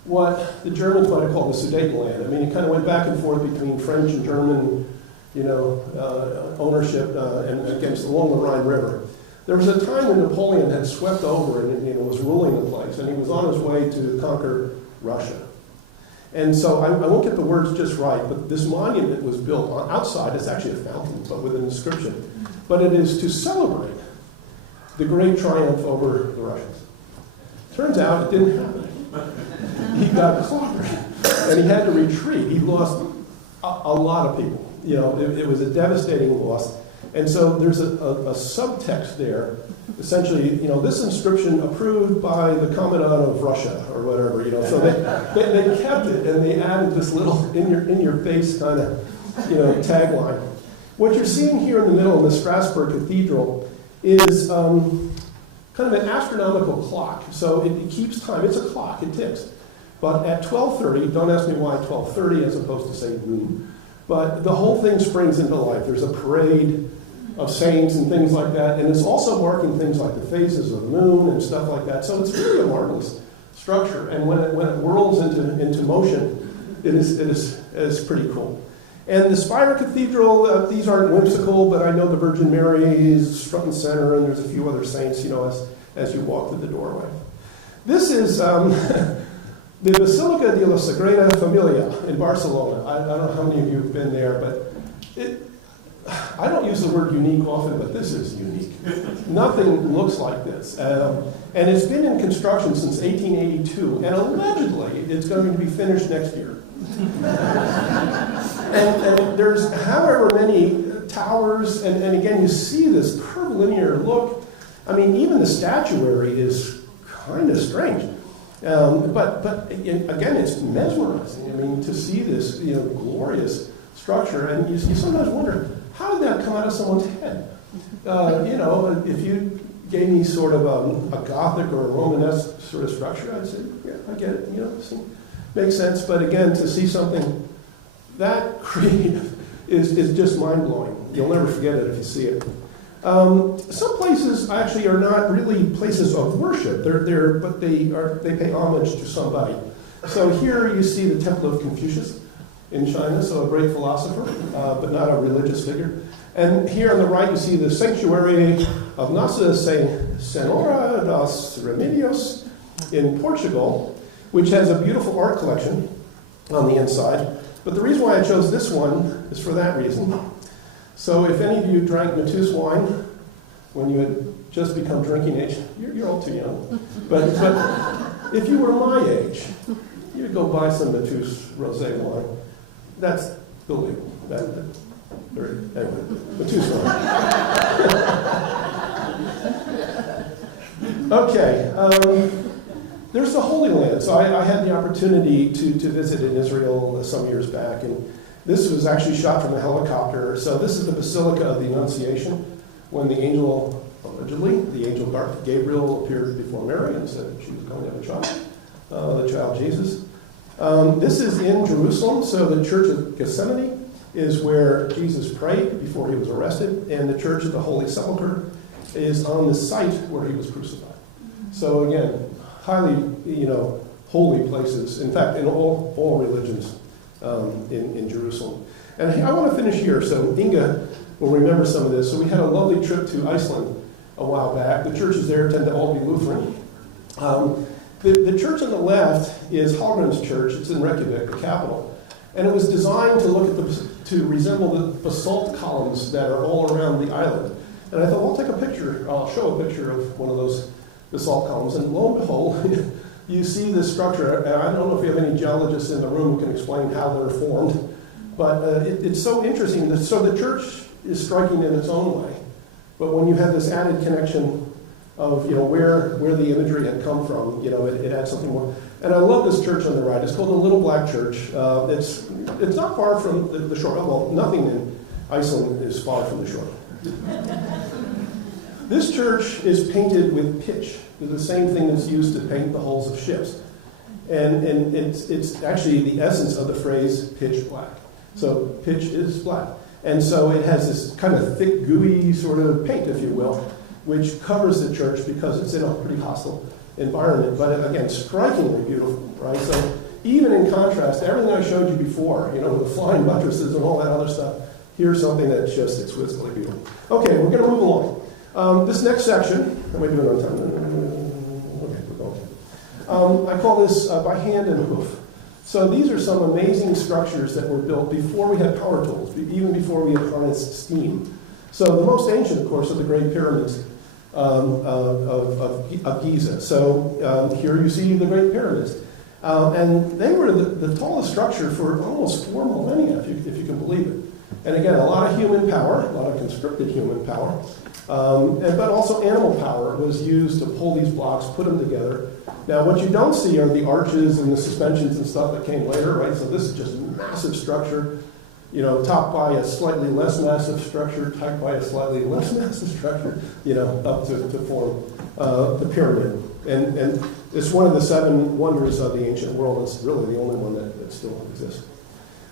what the Germans might have called the Sudetenland. I mean, it kind of went back and forth between French and German, ownership and against along the Rhine River. There was a time when Napoleon had swept over and was ruling the place, and he was on his way to conquer Russia. And so I won't get the words just right, but this monument was built outside. It's actually a fountain, but with an inscription. But it is to celebrate the great triumph over the Russians. Turns out it didn't happen. He got clobbered, and he had to retreat. He lost a lot of people. It was a devastating loss. And so there's a subtext there, essentially, this inscription approved by the Commandant of Russia or whatever, So they kept it and they added this little in your face kind of, tagline. What you're seeing here in the middle in the Strasbourg Cathedral is kind of an astronomical clock. So it keeps time. It's a clock. It ticks. But at 12:30, don't ask me why 12:30 as opposed to say noon. But the whole thing springs into life. There's a parade of saints and things like that, and it's also marking things like the phases of the moon and stuff like that. So it's really a marvelous structure, and when it whirls into motion, it is pretty cool. And the Speyer Cathedral, these aren't whimsical, but I know the Virgin Mary is front and center, and there's a few other saints, as you walk through the doorway. This is the Basilica de la Sagrada Familia in Barcelona. I don't know how many of you have been there, but I don't use the word unique often, but this is unique. Nothing looks like this. And it's been in construction since 1882, and allegedly it's going to be finished next year. and there's however many towers, and again, you see this curvilinear look. I mean, even the statuary is kind of strange. But again, it's mesmerizing. I mean, to see this, glorious structure, and you sometimes wonder, how did that come out of someone's head? If you gave me sort of a Gothic or a Romanesque sort of structure, I'd say, yeah, I get it. This makes sense. But again, to see something that creative is just mind-blowing. You'll never forget it if you see it. Some places actually are not really places of worship. But they pay homage to somebody. So here you see the Temple of Confucius in China, so a great philosopher, but not a religious figure. And here on the right you see the Sanctuary of Nossa Senhora dos Remedios in Portugal, which has a beautiful art collection on the inside. But the reason why I chose this one is for that reason. So if any of you drank Matus wine when you had just become drinking age, you're all too young. But if you were my age, you'd go buy some Matus rosé wine. That's illegal. Anyway, Matus wine. Okay. There's the Holy Land. So I had the opportunity to visit in Israel some years back, and this was actually shot from a helicopter. So this is the Basilica of the Annunciation, when the angel allegedly. The angel Gabriel appeared before Mary and said she was going to have a child, the child Jesus. This is in Jerusalem, so the Church of Gethsemane is where Jesus prayed before he was arrested, and the Church of the Holy Sepulchre is on the site where he was crucified. So again, highly, holy places. In fact, in all religions in Jerusalem. And I want to finish here. So Inga will remember some of this. So we had a lovely trip to Iceland a while back. The churches there tend to all be Lutheran. The church on the left is Hallgrim's church. It's in Reykjavik, the capital. And it was designed to resemble the basalt columns that are all around the island. And I thought, well, I'll take a picture. I'll show a picture of one of those basalt columns. And lo and behold, you see this structure. And I don't know if you have any geologists in the room who can explain how they're formed. But it's so interesting. So the church is striking in its own way. But when you have this added connection of where the imagery had come from, it adds something more. And I love this church on the right. It's called the Little Black Church. It's not far from the shore. Well, nothing in Iceland is far from the shore. This church is painted with pitch, the same thing that's used to paint the hulls of ships. And it's actually the essence of the phrase pitch black. So pitch is black. And so it has this kind of thick, gooey sort of paint, if you will, which covers the church because it's in a pretty hostile environment. But again, strikingly beautiful, right? So even in contrast to everything I showed you before, with the flying buttresses and all that other stuff, here's something that's just exquisitely beautiful. Okay, we're going to move along. This next section, how am I doing on time? Okay, we're going. I call this by hand and hoof. So these are some amazing structures that were built before we had power tools, even before we had harnessed steam. So the most ancient, of course, are the Great Pyramids of Giza. So here you see the Great Pyramids. And they were the tallest structure for almost 4 millennia, if you can believe it. And again, a lot of human power, a lot of conscripted human power, but also animal power was used to pull these blocks, put them together. Now, what you don't see are the arches and the suspensions and stuff that came later, right? So this is just massive structure, topped by a slightly less massive structure, topped by a slightly less massive structure, up to form the pyramid. And it's one of the 7 wonders of the ancient world. It's really the only one that still exists.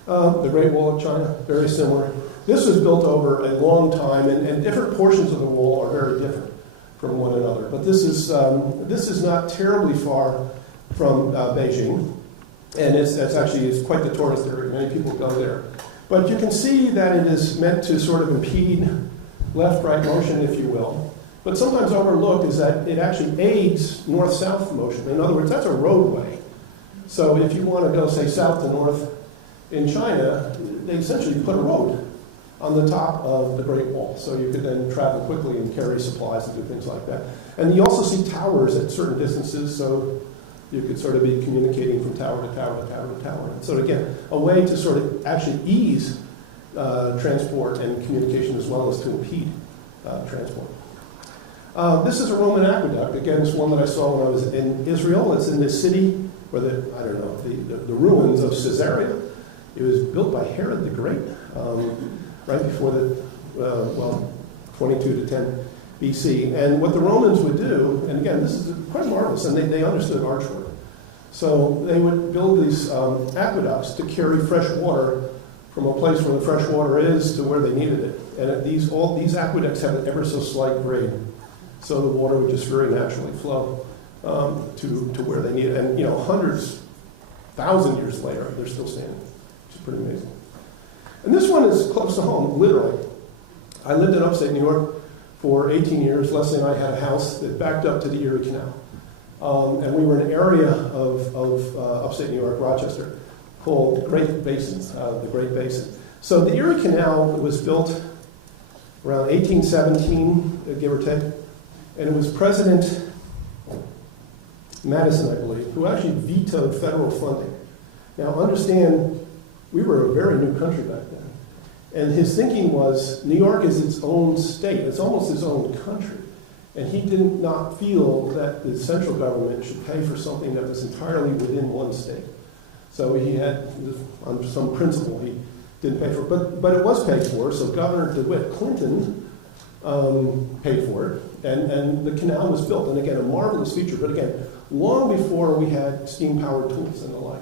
The Great Wall of China, very similar. This was built over a long time, and different portions of the wall are very different from one another. But this is not terribly far from Beijing, and it's quite the tourist area. Many people go there. But you can see that it is meant to sort of impede left-right motion, if you will. But sometimes overlooked is that it actually aids north-south motion. In other words, that's a roadway. So if you want to go, say, south to north in China, they essentially put a road on the top of the Great Wall. So you could then travel quickly and carry supplies and do things like that. And you also see towers at certain distances, so you could sort of be communicating from tower to tower to tower to tower. And so again, a way to sort of actually ease transport and communication as well as to impede transport. This is a Roman aqueduct. Again, it's one that I saw when I was in Israel. It's in this city where the ruins of Caesarea. It was built by Herod the Great, right before 22 to 10 BC. And what the Romans would do, and again, this is quite marvelous, and they understood archwork. So they would build these aqueducts to carry fresh water from a place where the fresh water is to where they needed it. And all these aqueducts have an ever so slight grade. So the water would just very naturally flow to where they need it. And, hundreds, 1,000 years later, they're still standing, which is pretty amazing. And this one is close to home, literally. I lived in upstate New York for 18 years. Leslie and I had a house that backed up to the Erie Canal. And we were in an area of upstate New York, Rochester, called the Great Basin, So the Erie Canal was built around 1817, give or take. And it was President Madison, I believe, who actually vetoed federal funding. Now, understand, we were a very new country back then. And his thinking was, New York is its own state. It's almost its own country. And he did not feel that the central government should pay for something that was entirely within one state. So he had, on some principle, he didn't pay for it. But it was paid for, so Governor DeWitt Clinton paid for it. And the canal was built, and again, a marvelous feature, but again, long before we had steam-powered tools and the like.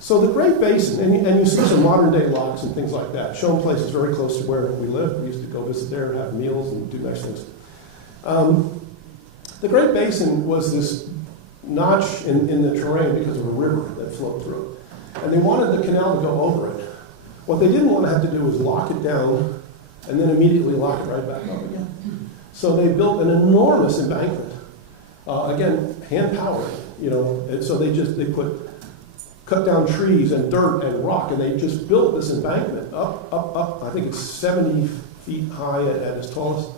So the Great Basin, and you see some modern-day locks and things like that, shown places very close to where we lived. We used to go visit there and have meals and do nice things. The Great Basin was this notch in the terrain because of a river that flowed through it. And they wanted the canal to go over it. What they didn't want to have to do was lock it down and then immediately lock it right back up again. So they built an enormous embankment. Again, hand-powered, and so they cut down trees and dirt and rock, and they just built this embankment up. I think it's 70 feet high at its tallest.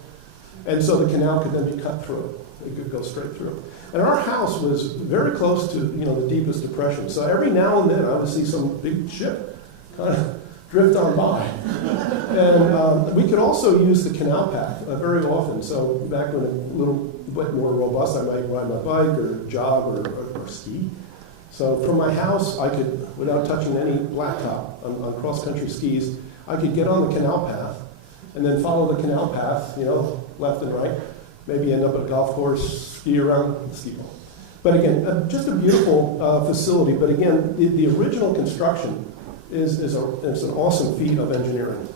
And so the canal could then be cut through it. It could go straight through. And our house was very close to, the deepest depression. So every now and then I would see some big ship kind of drift on by. And we could also use the canal path very often. So back when a little bit more robust, I might ride my bike or jog or ski. So from my house, I could, without touching any blacktop on cross-country skis, I could get on the canal path and then follow the canal path, left and right, maybe end up at a golf course, ski around the ski ball. But again, just a beautiful facility. But again, the original construction is an awesome feat of engineering.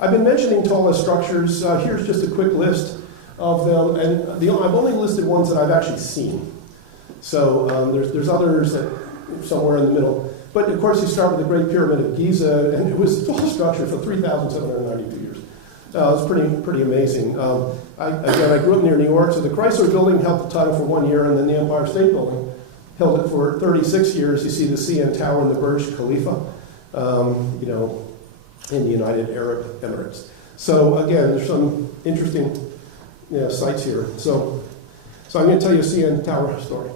I've been mentioning tallest structures. Here's just a quick list of them, and I've only listed ones that I've actually seen. So there's others that somewhere in the middle. But of course, you start with the Great Pyramid of Giza, and it was a tall structure for 3,792 years. It was pretty amazing. I grew up near New York, so the Chrysler Building held the title for 1 year, and then the Empire State Building held it for 36 years. You see the CN Tower and the Burj Khalifa, in the United Arab Emirates. So again, there's some interesting sites here. So I'm going to tell you a CN Tower story.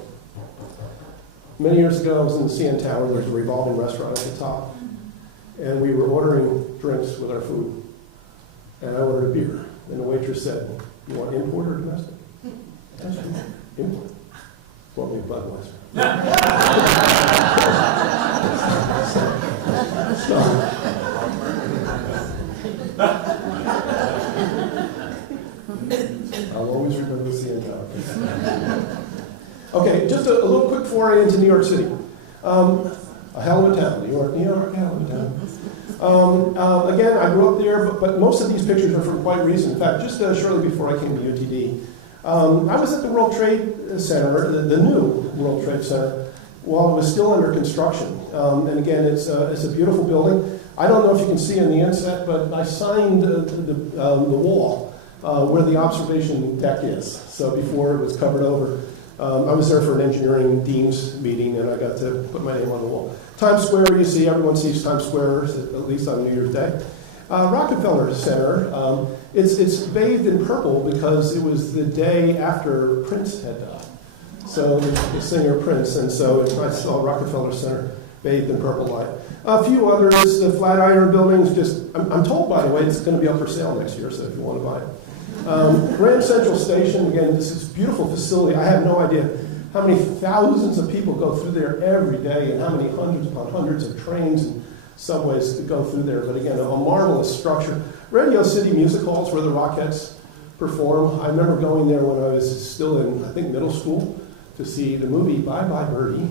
Many years ago, I was in the CN Tower. There's a revolving restaurant at the top, and we were ordering drinks with our food. And I ordered a beer, and the waitress said, "You want import or domestic?" I said, "Import." "Want me a Budweiser?" I'll always remember the CN Tower. Okay, just a little quick foray into New York City. A hell of a town, New York, hell of a town. Again, I grew up there, but most of these pictures are from quite recent. In fact, just shortly before I came to UTD, I was at the World Trade Center, the new World Trade Center, while it was still under construction. And again, it's a beautiful building. I don't know if you can see on the inset, but I signed the wall where the observation deck is. So before it was covered over. I was there for an engineering dean's meeting, and I got to put my name on the wall. Times Square, you see, everyone sees Times Square, at least on New Year's Day. Rockefeller Center, it's bathed in purple because it was the day after Prince had died. So the singer Prince, and so I saw Rockefeller Center bathed in purple light. A few others, the Flatiron buildings, I'm told, by the way, it's going to be up for sale next year, so if you want to buy it. Grand Central Station, again, this is a beautiful facility. I have no idea how many thousands of people go through there every day and how many hundreds upon hundreds of trains and subways that go through there. But again, a marvelous structure. Radio City Music Halls where the Rockettes perform. I remember going there when I was still in, I think, middle school to see the movie Bye Bye Birdie.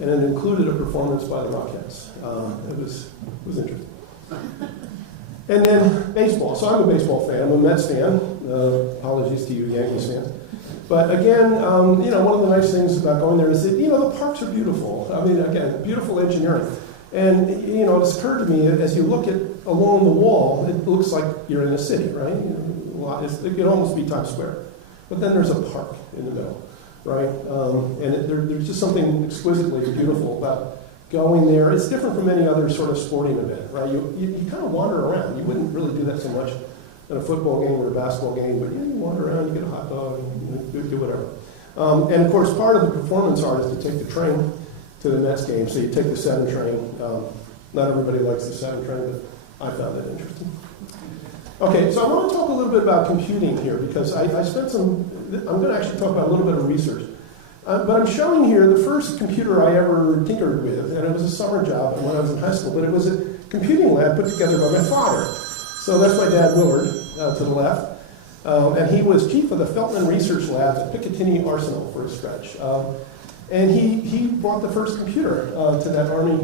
And it included a performance by the Rockettes. It was interesting. And then baseball. So I'm a baseball fan. I'm a Mets fan. Apologies to you Yankees fans. But again, one of the nice things about going there is that, the parks are beautiful. I mean, again, beautiful engineering. And, it's occurred to me, as you look along the wall, it looks like you're in a city, right? It could almost be Times Square. But then there's a park in the middle, right? There's just something exquisitely beautiful about going there. It's different from any other sort of sporting event, right? You kind of wander around. You wouldn't really do that so much in a football game or a basketball game, but you wander around, you get a hot dog, do whatever. And of course, part of the performance art is to take the train to the Mets game. So you take the 7 train. Not everybody likes the 7 train, but I found it interesting. Okay, so I want to talk a little bit about computing here because I'm going to actually talk about a little bit of research. But I'm showing here the first computer I ever tinkered with, and it was a summer job when I was in high school, but it was a computing lab put together by my father. So that's my dad, Willard, to the left. And he was chief of the Feltman Research Labs at Picatinny Arsenal for a stretch. And he brought the first computer to that Army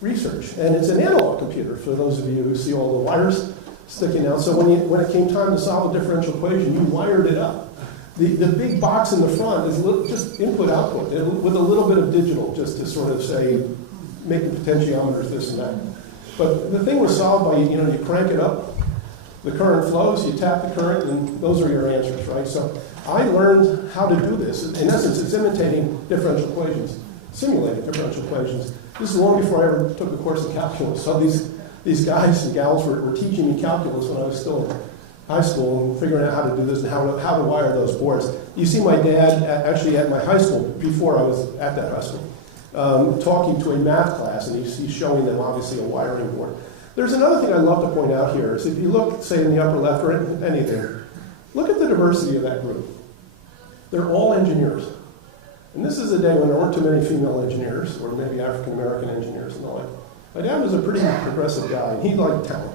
research. And it's an analog computer, for those of you who see all the wires sticking out. So when it came time to solve a differential equation, you wired it up. The big box in the front is just input-output, with a little bit of digital, just to sort of say, make the potentiometers this and that. But the thing was solved by, you crank it up, the current flows, you tap the current, and those are your answers, right? So I learned how to do this. In essence, it's imitating differential equations, simulating differential equations. This is long before I ever took a course in calculus. So these guys and gals were teaching me calculus when I was still in high school and figuring out how to do this and how to wire those boards. You see my dad actually at my high school, before I was at that high school, talking to a math class, and he's showing them obviously a wiring board. There's another thing I'd love to point out here is if you look, say, in the upper left or anything, look at the diversity of that group. They're all engineers. And this is a day when there weren't too many female engineers, or maybe African-American engineers and the like. My dad was a pretty progressive guy, and he liked talent.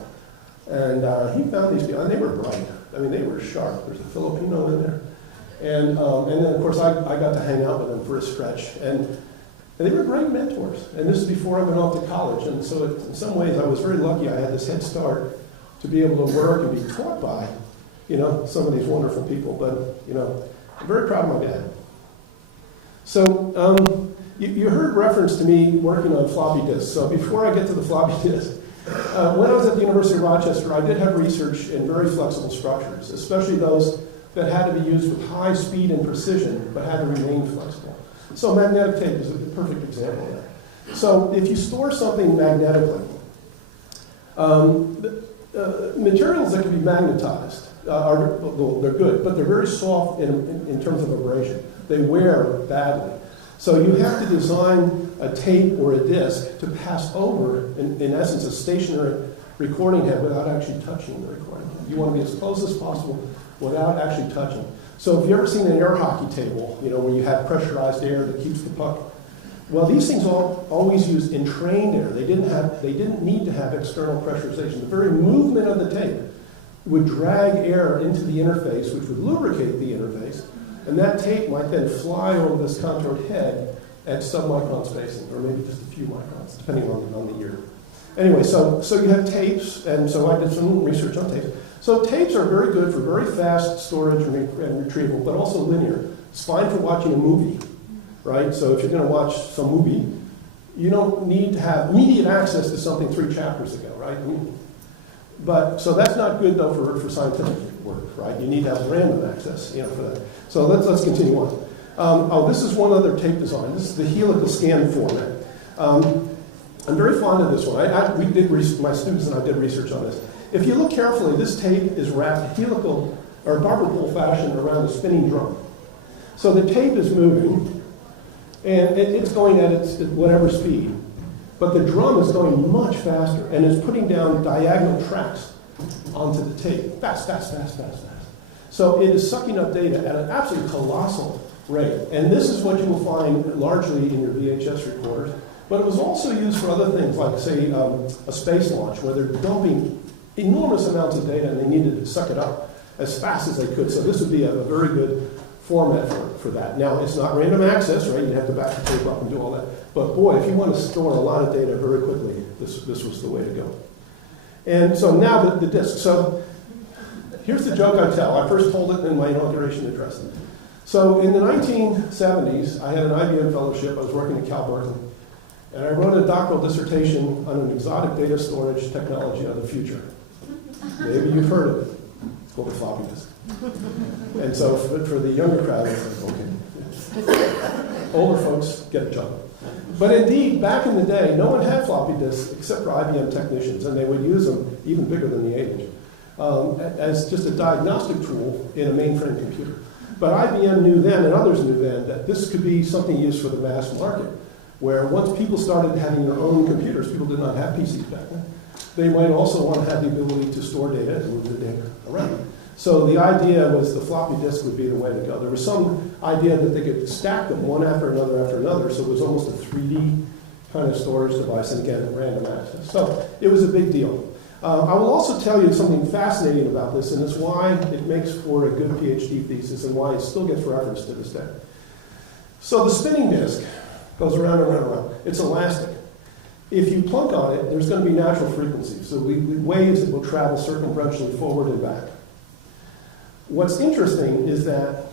And he found these people, and they were bright. I mean, they were sharp. There's a Filipino in there. And then, of course, I got to hang out with them for a stretch. And they were great mentors. And this is before I went off to college. And so in some ways, I was very lucky. I had this head start to be able to work and be taught by, some of these wonderful people. But, I'm very proud of my dad. So you heard reference to me working on floppy disks. So before I get to the floppy disk, when I was at the University of Rochester, I did have research in very flexible structures, especially those that had to be used with high speed and precision, but had to remain flexible. So magnetic tape is a perfect example of that. So if you store something magnetically, materials that can be magnetized they're good, but they're very soft in terms of abrasion. They wear badly. So you have to design a tape or a disc to pass over, in essence, a stationary recording head without actually touching the recording head. You want to be as close as possible without actually touching. So if you've ever seen an air hockey table, where you have pressurized air that keeps the puck, well, these things always used entrained air. They didn't need to have external pressurization. The very movement of the tape would drag air into the interface, which would lubricate the interface, and that tape might then fly over this contoured head at sub-micron spacing, or maybe just a few microns, depending on the year. Anyway, so you have tapes, and so I did some research on tapes. So tapes are very good for very fast storage and retrieval, but also linear. It's fine for watching a movie, right? So if you're going to watch some movie, you don't need to have immediate access to something 3 chapters ago, right? But so that's not good though for scientific work, right? You need to have random access, for that. So let's continue on. This is one other tape design. This is the helical scan format. I'm very fond of this one. My students and I did research on this. If you look carefully, this tape is wrapped helical or barber pole fashion around a spinning drum. So the tape is moving, and it's going at its whatever speed. But the drum is going much faster and is putting down diagonal tracks onto the tape. Fast. So it is sucking up data at an absolutely colossal rate. And this is what you will find largely in your VHS recorders. But it was also used for other things, like, say, a space launch, where they're dumping enormous amounts of data and they needed to suck it up as fast as they could. So this would be a very good format for that. Now, it's not random access, right? You'd have to back the tape up and do all that. But boy, if you want to store a lot of data very quickly, this was the way to go. And so now the disk. So here's the joke I tell. I first told it in my inauguration address. So in the 1970s, I had an IBM fellowship. I was working at Cal Berkeley. And I wrote a doctoral dissertation on an exotic data storage technology of the future. Maybe you've heard of it. It's called the floppy disk. And so for the younger crowd, it's like, okay. Older folks get a job. But indeed, back in the day, no one had floppy disks except for IBM technicians, and they would use them even bigger than the age, as just a diagnostic tool in a mainframe computer. But IBM knew then, and others knew then, that this could be something used for the mass market, where once people started having their own computers, people did not have PCs back then, they might also want to have the ability to store data and move the data around. So the idea was the floppy disk would be the way to go. There was some idea that they could stack them one after another, so it was almost a 3D kind of storage device, and again, random access. So it was a big deal. I will also tell you something fascinating about this, and it's why it makes for a good PhD thesis and why it still gets reference to this day. So the spinning disk goes around and around and around. It's elastic. If you plunk on it, there's going to be natural frequency, so waves that will travel circumferentially forward and back. What's interesting is that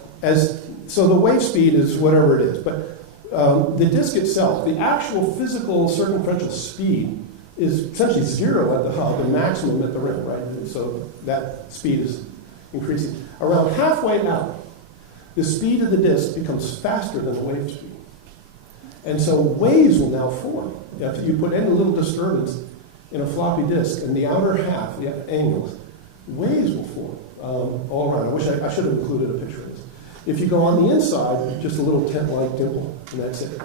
so the wave speed is whatever it is, but the disk itself, the actual physical circumferential speed is essentially zero at the hub and maximum at the rim, right? And so that speed is increasing. Around halfway out, the speed of the disk becomes faster than the wave speed. And so waves will now form. If you put any little disturbance in a floppy disk in the outer half, the angles, waves will form all around. I wish I should have included a picture of this. If you go on the inside, just a little tent-like dimple, and that's it.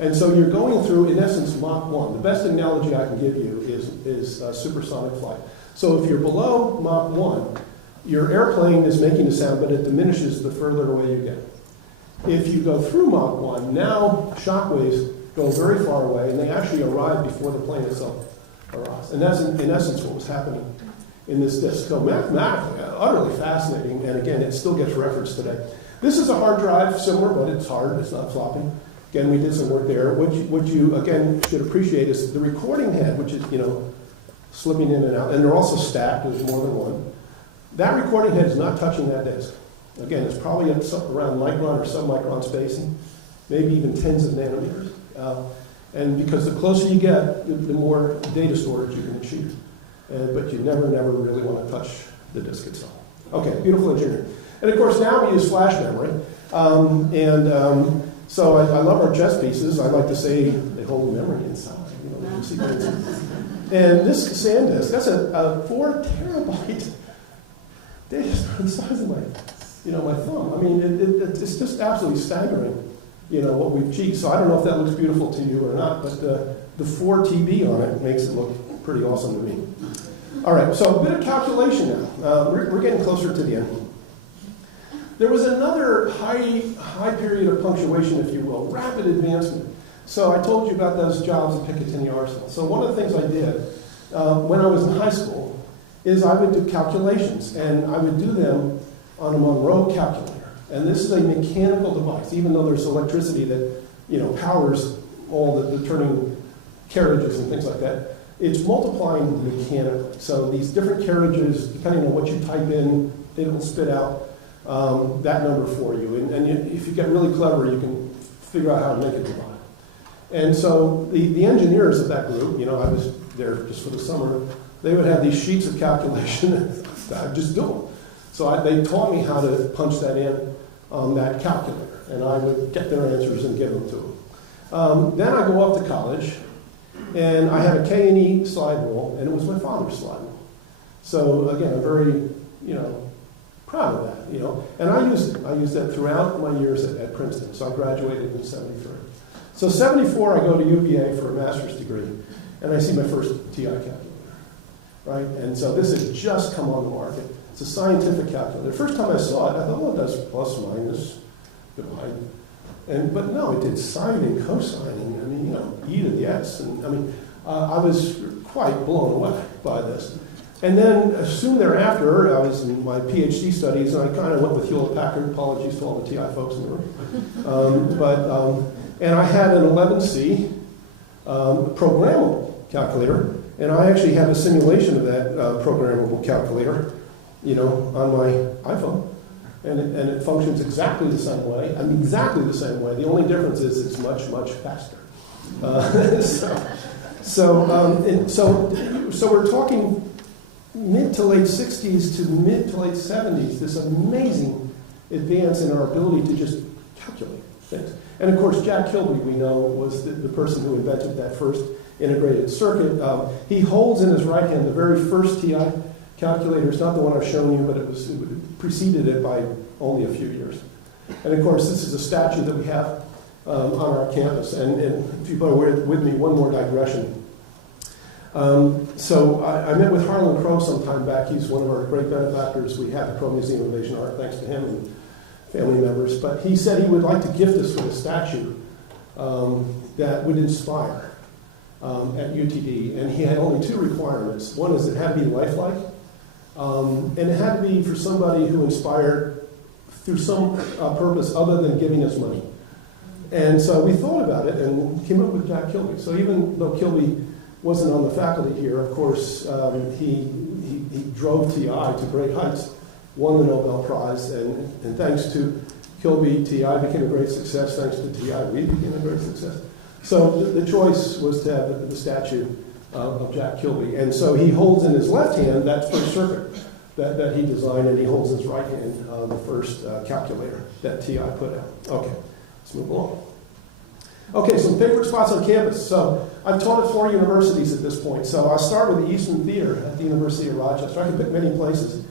And so you're going through, in essence, Mach 1. The best analogy I can give you is supersonic flight. So if you're below Mach 1, your airplane is making a sound, but it diminishes the further away you get. If you go through Mach 1, now shock waves go very far away, and they actually arrive before the plane itself arrives. And that's, in essence, what was happening in this disk. So mathematically, utterly fascinating, and again, it still gets referenced today. This is a hard drive, similar, but it's hard, it's not floppy. Again, we did some work there. What you again, should appreciate is the recording head, which is, slipping in and out, and they're also stacked, there's more than one. That recording head is not touching that disk. Again, it's probably at around micron or submicron spacing, maybe even tens of nanometers. And because the closer you get, the more data storage you can achieve. But you never really want to touch the disk itself. Okay, beautiful engineering. And of course, now we use flash memory. So I love our chess pieces. I like to say they hold memory inside. And this SanDisk, that's a 4 terabyte data store the size of my thumb. I mean, it's just absolutely staggering, what we've achieved. So I don't know if that looks beautiful to you or not, but the 4 TB on it makes it look pretty awesome to me. All right, so a bit of calculation now. We're getting closer to the end. There was another high period of punctuation, if you will, rapid advancement. So I told you about those jobs at Picatinny Arsenal. So one of the things I did when I was in high school is I would do calculations, and I would do them on a Monroe calculator. And this is a mechanical device, even though there's electricity that powers all the turning carriages and things like that. It's multiplying mechanically. So these different carriages, depending on what you type in, it will spit out that number for you. And if you get really clever, you can figure out how to make it divide. And so the engineers of that group, I was there just for the summer, they would have these sheets of calculation, and I'd just do them. So they taught me how to punch that in on that calculator, and I would get their answers and give them to them. Then I go up to college, and I had a K&E slide rule, and it was my father's slide rule. So again, I'm very, proud of that, And I used that throughout my years at Princeton. So I graduated in 73. So 74, I go to UVA for a master's degree, and I see my first TI calculator, right? And so this has just come on the market. It's a scientific calculator. The first time I saw it, I thought, well, it does plus, minus, divide. But no, it did sine and cosine, and e to the s. And I was quite blown away by this. And then soon thereafter, I was in my PhD studies, and I kind of went with Hewlett-Packard. Apologies to all the TI folks in the room. And I had an 11C programmable calculator, and I actually have a simulation of that programmable calculator, on my iPhone. And it functions exactly the same way. Exactly the same way. The only difference is it's much, much faster. So we're talking mid to late 60s to mid to late 70s, this amazing advance in our ability to just calculate things. And of course, Jack Kilby, we know, was the person who invented that first integrated circuit. He holds in his right hand the very first TI calculator. It's not the one I've shown you, but it preceded it by only a few years. And of course, this is a statue that we have on our campus. And if you bear with me, one more digression. So I met with Harlan Crow some time back. He's one of our great benefactors. We have the Crow Museum of Asian Art, thanks to him and family members. But he said he would like to gift us with a statue that would inspire at UTD, and he had only two requirements. One is it had to be lifelike, and it had to be for somebody who inspired through some purpose other than giving us money. And so we thought about it and came up with Jack Kilby. So even though Kilby wasn't on the faculty here, of course, he drove TI to great heights, won the Nobel Prize, and thanks to Kilby, TI became a great success. Thanks to TI, we became a great success. So the choice was to have the statue of Jack Kilby. And so he holds in his left hand that first circuit that he designed, and he holds in his right hand the first calculator that TI put out. Okay, let's move along. Okay, some favorite spots on campus. So I've taught at 4 universities at this point. So I'll start with the Eastman Theater at the University of Rochester. I can pick many places.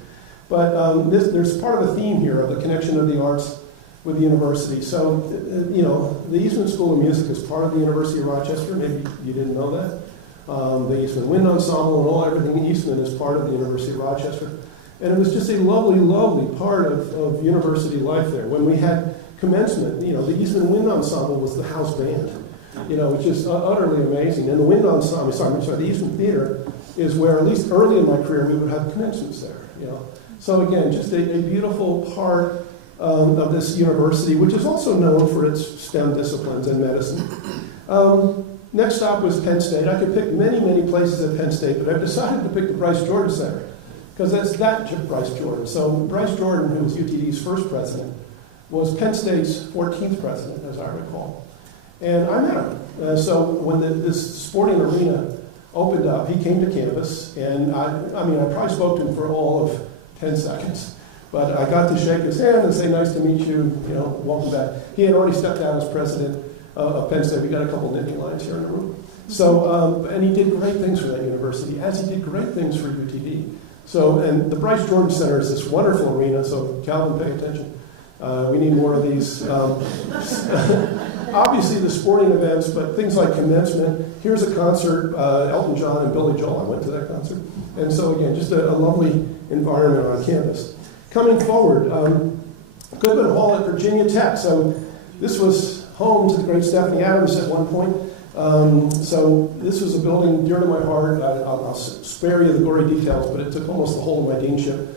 But there's part of a theme here of the connection of the arts with the university. So, the Eastman School of Music is part of the University of Rochester. Maybe you didn't know that. The Eastman Wind Ensemble and everything Eastman is part of the University of Rochester. And it was just a lovely, lovely part of university life there. When we had commencement, the Eastman Wind Ensemble was the house band, which is utterly amazing. And the Wind Ensemble, the Eastman Theater is where, at least early in my career, we would have commencements there, So again, just a beautiful part of this university, which is also known for its STEM disciplines and medicine. Next stop was Penn State. I could pick many, many places at Penn State, but I've decided to pick the Bryce Jordan Center, because that's that Bryce Jordan. So Bryce Jordan, who was UTD's first president, was Penn State's 14th president, as I recall. And I met him. So when this sporting arena opened up, he came to campus, and I probably spoke to him for all of 10 seconds. But I got to shake his hand and say, nice to meet you, welcome back. He had already stepped down as president of Penn State. We got a couple knitting lines here in the room. So, and he did great things for that university, as he did great things for UTD. So, and the Bryce Jordan Center is this wonderful arena, so Calvin, pay attention. We need more of these. Obviously the sporting events, but things like commencement. Here's a concert, Elton John and Billy Joel. I went to that concert. And so again, just a lovely environment on campus. Coming forward, Goodman Hall at Virginia Tech. So this was home to the great Stephanie Adams at one point. So this was a building dear to my heart. I'll spare you the gory details, but it took almost the whole of my deanship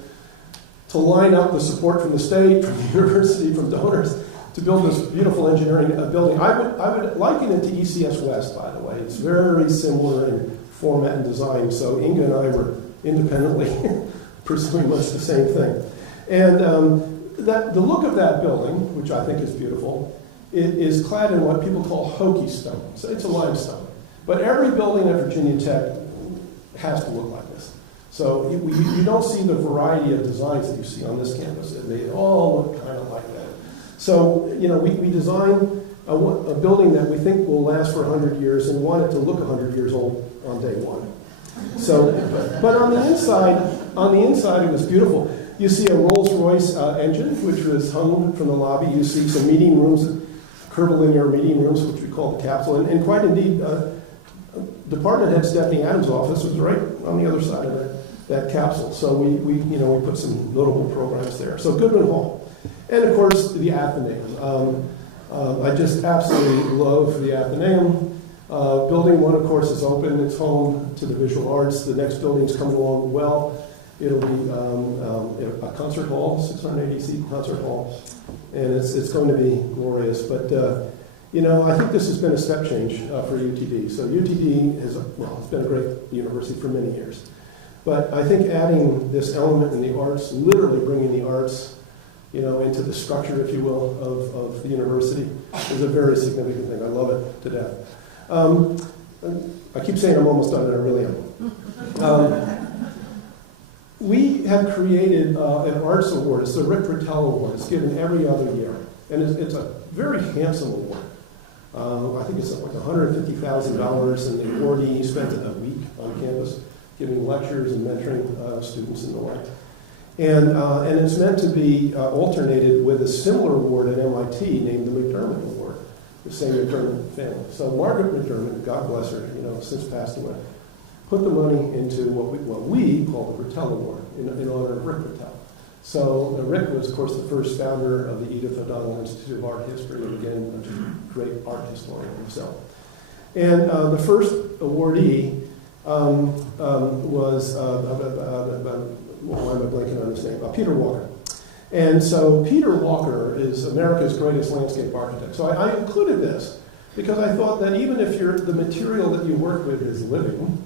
to line up the support from the state, from the university, from donors, to build this beautiful engineering building. I would liken it to ECS West, by the way. It's very similar in format and design. So Inga and I were independently pursuing much the same thing. And the look of that building, which I think is beautiful, it is clad in what people call hokey stone. So it's a limestone. But every building at Virginia Tech has to look like this. So you don't see the variety of designs that you see on this campus. They all look kind of like that. So, we designed a building that we think will last for 100 years and want it to look 100 years old on day one. So, but on the inside it was beautiful. You see a Rolls-Royce engine, which was hung from the lobby. You see some meeting rooms, curvilinear meeting rooms, which we call the capsule. And quite indeed, Department Head Stephanie Adams' office was right on the other side of that capsule. So we put some notable programs there. So Goodman Hall. And of course, the Athenaeum. I just absolutely love the Athenaeum. Building 1, of course, is open. It's home to the visual arts. The next building's coming along well. It'll be a concert hall, 680-seat concert hall, and it's going to be glorious. But I think this has been a step change for UTD. So UTD it's been a great university for many years. But I think adding this element in the arts, literally bringing the arts, into the structure, if you will, of the university, is a very significant thing. I love it to death. I keep saying I'm almost done, and I really am. We have created an arts award. It's the Rick Bertel Award. It's given every other year, and it's a very handsome award. I think it's like $150,000, and the awardee spent a week on campus giving lectures and mentoring students and the like. And it's meant to be alternated with a similar award at MIT named the McDermott Award, the same McDermott family. So Margaret McDermott, God bless her, since passed away, put the money into what we call the Bertel Award in honor of Rick Bertel. So Rick was, of course, the first founder of the Edith O'Donnell Institute of Art History, and again, a great art historian himself. And the first awardee was, why am I blanking on his name? Peter Walker. And so Peter Walker is America's greatest landscape architect. So I included this because I thought that even if the material that you work with is living,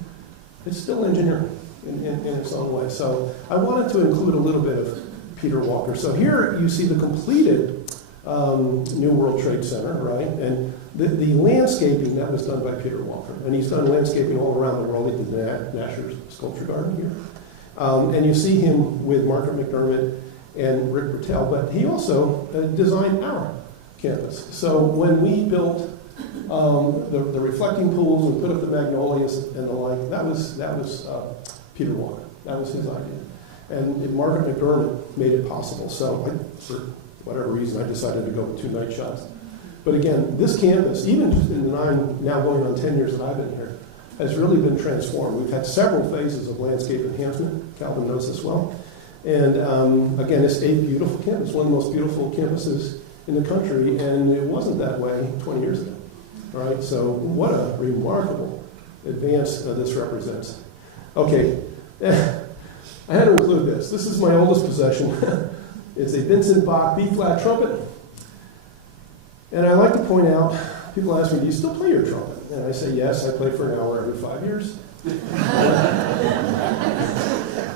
it's still engineering in its own way. So I wanted to include a little bit of Peter Walker. So here you see the completed New World Trade Center, right? And the landscaping that was done by Peter Walker. And he's done landscaping all around the world. He did the Nasher Sculpture Garden here. And you see him with Margaret McDermott and Rick Bertel, but he also designed our campus. So when we built the reflecting pools and put up the magnolias and the like, that was Peter Walker. That was his idea. And Margaret McDermott made it possible. So for whatever reason, I decided to go with 2 night shots. But again, this campus, even just in the now going on 10 years that I've been here, has really been transformed. We've had several phases of landscape enhancement. Calvin knows this well. And again, it's a beautiful campus, one of the most beautiful campuses in the country, and it wasn't that way 20 years ago. All right, so what a remarkable advance this represents. Okay, I had to include this. This is my oldest possession. It's a Benson Bach B-flat trumpet. And I like to point out, people ask me, do you still play your trumpet? And I say, yes, I play for an hour every 5 years.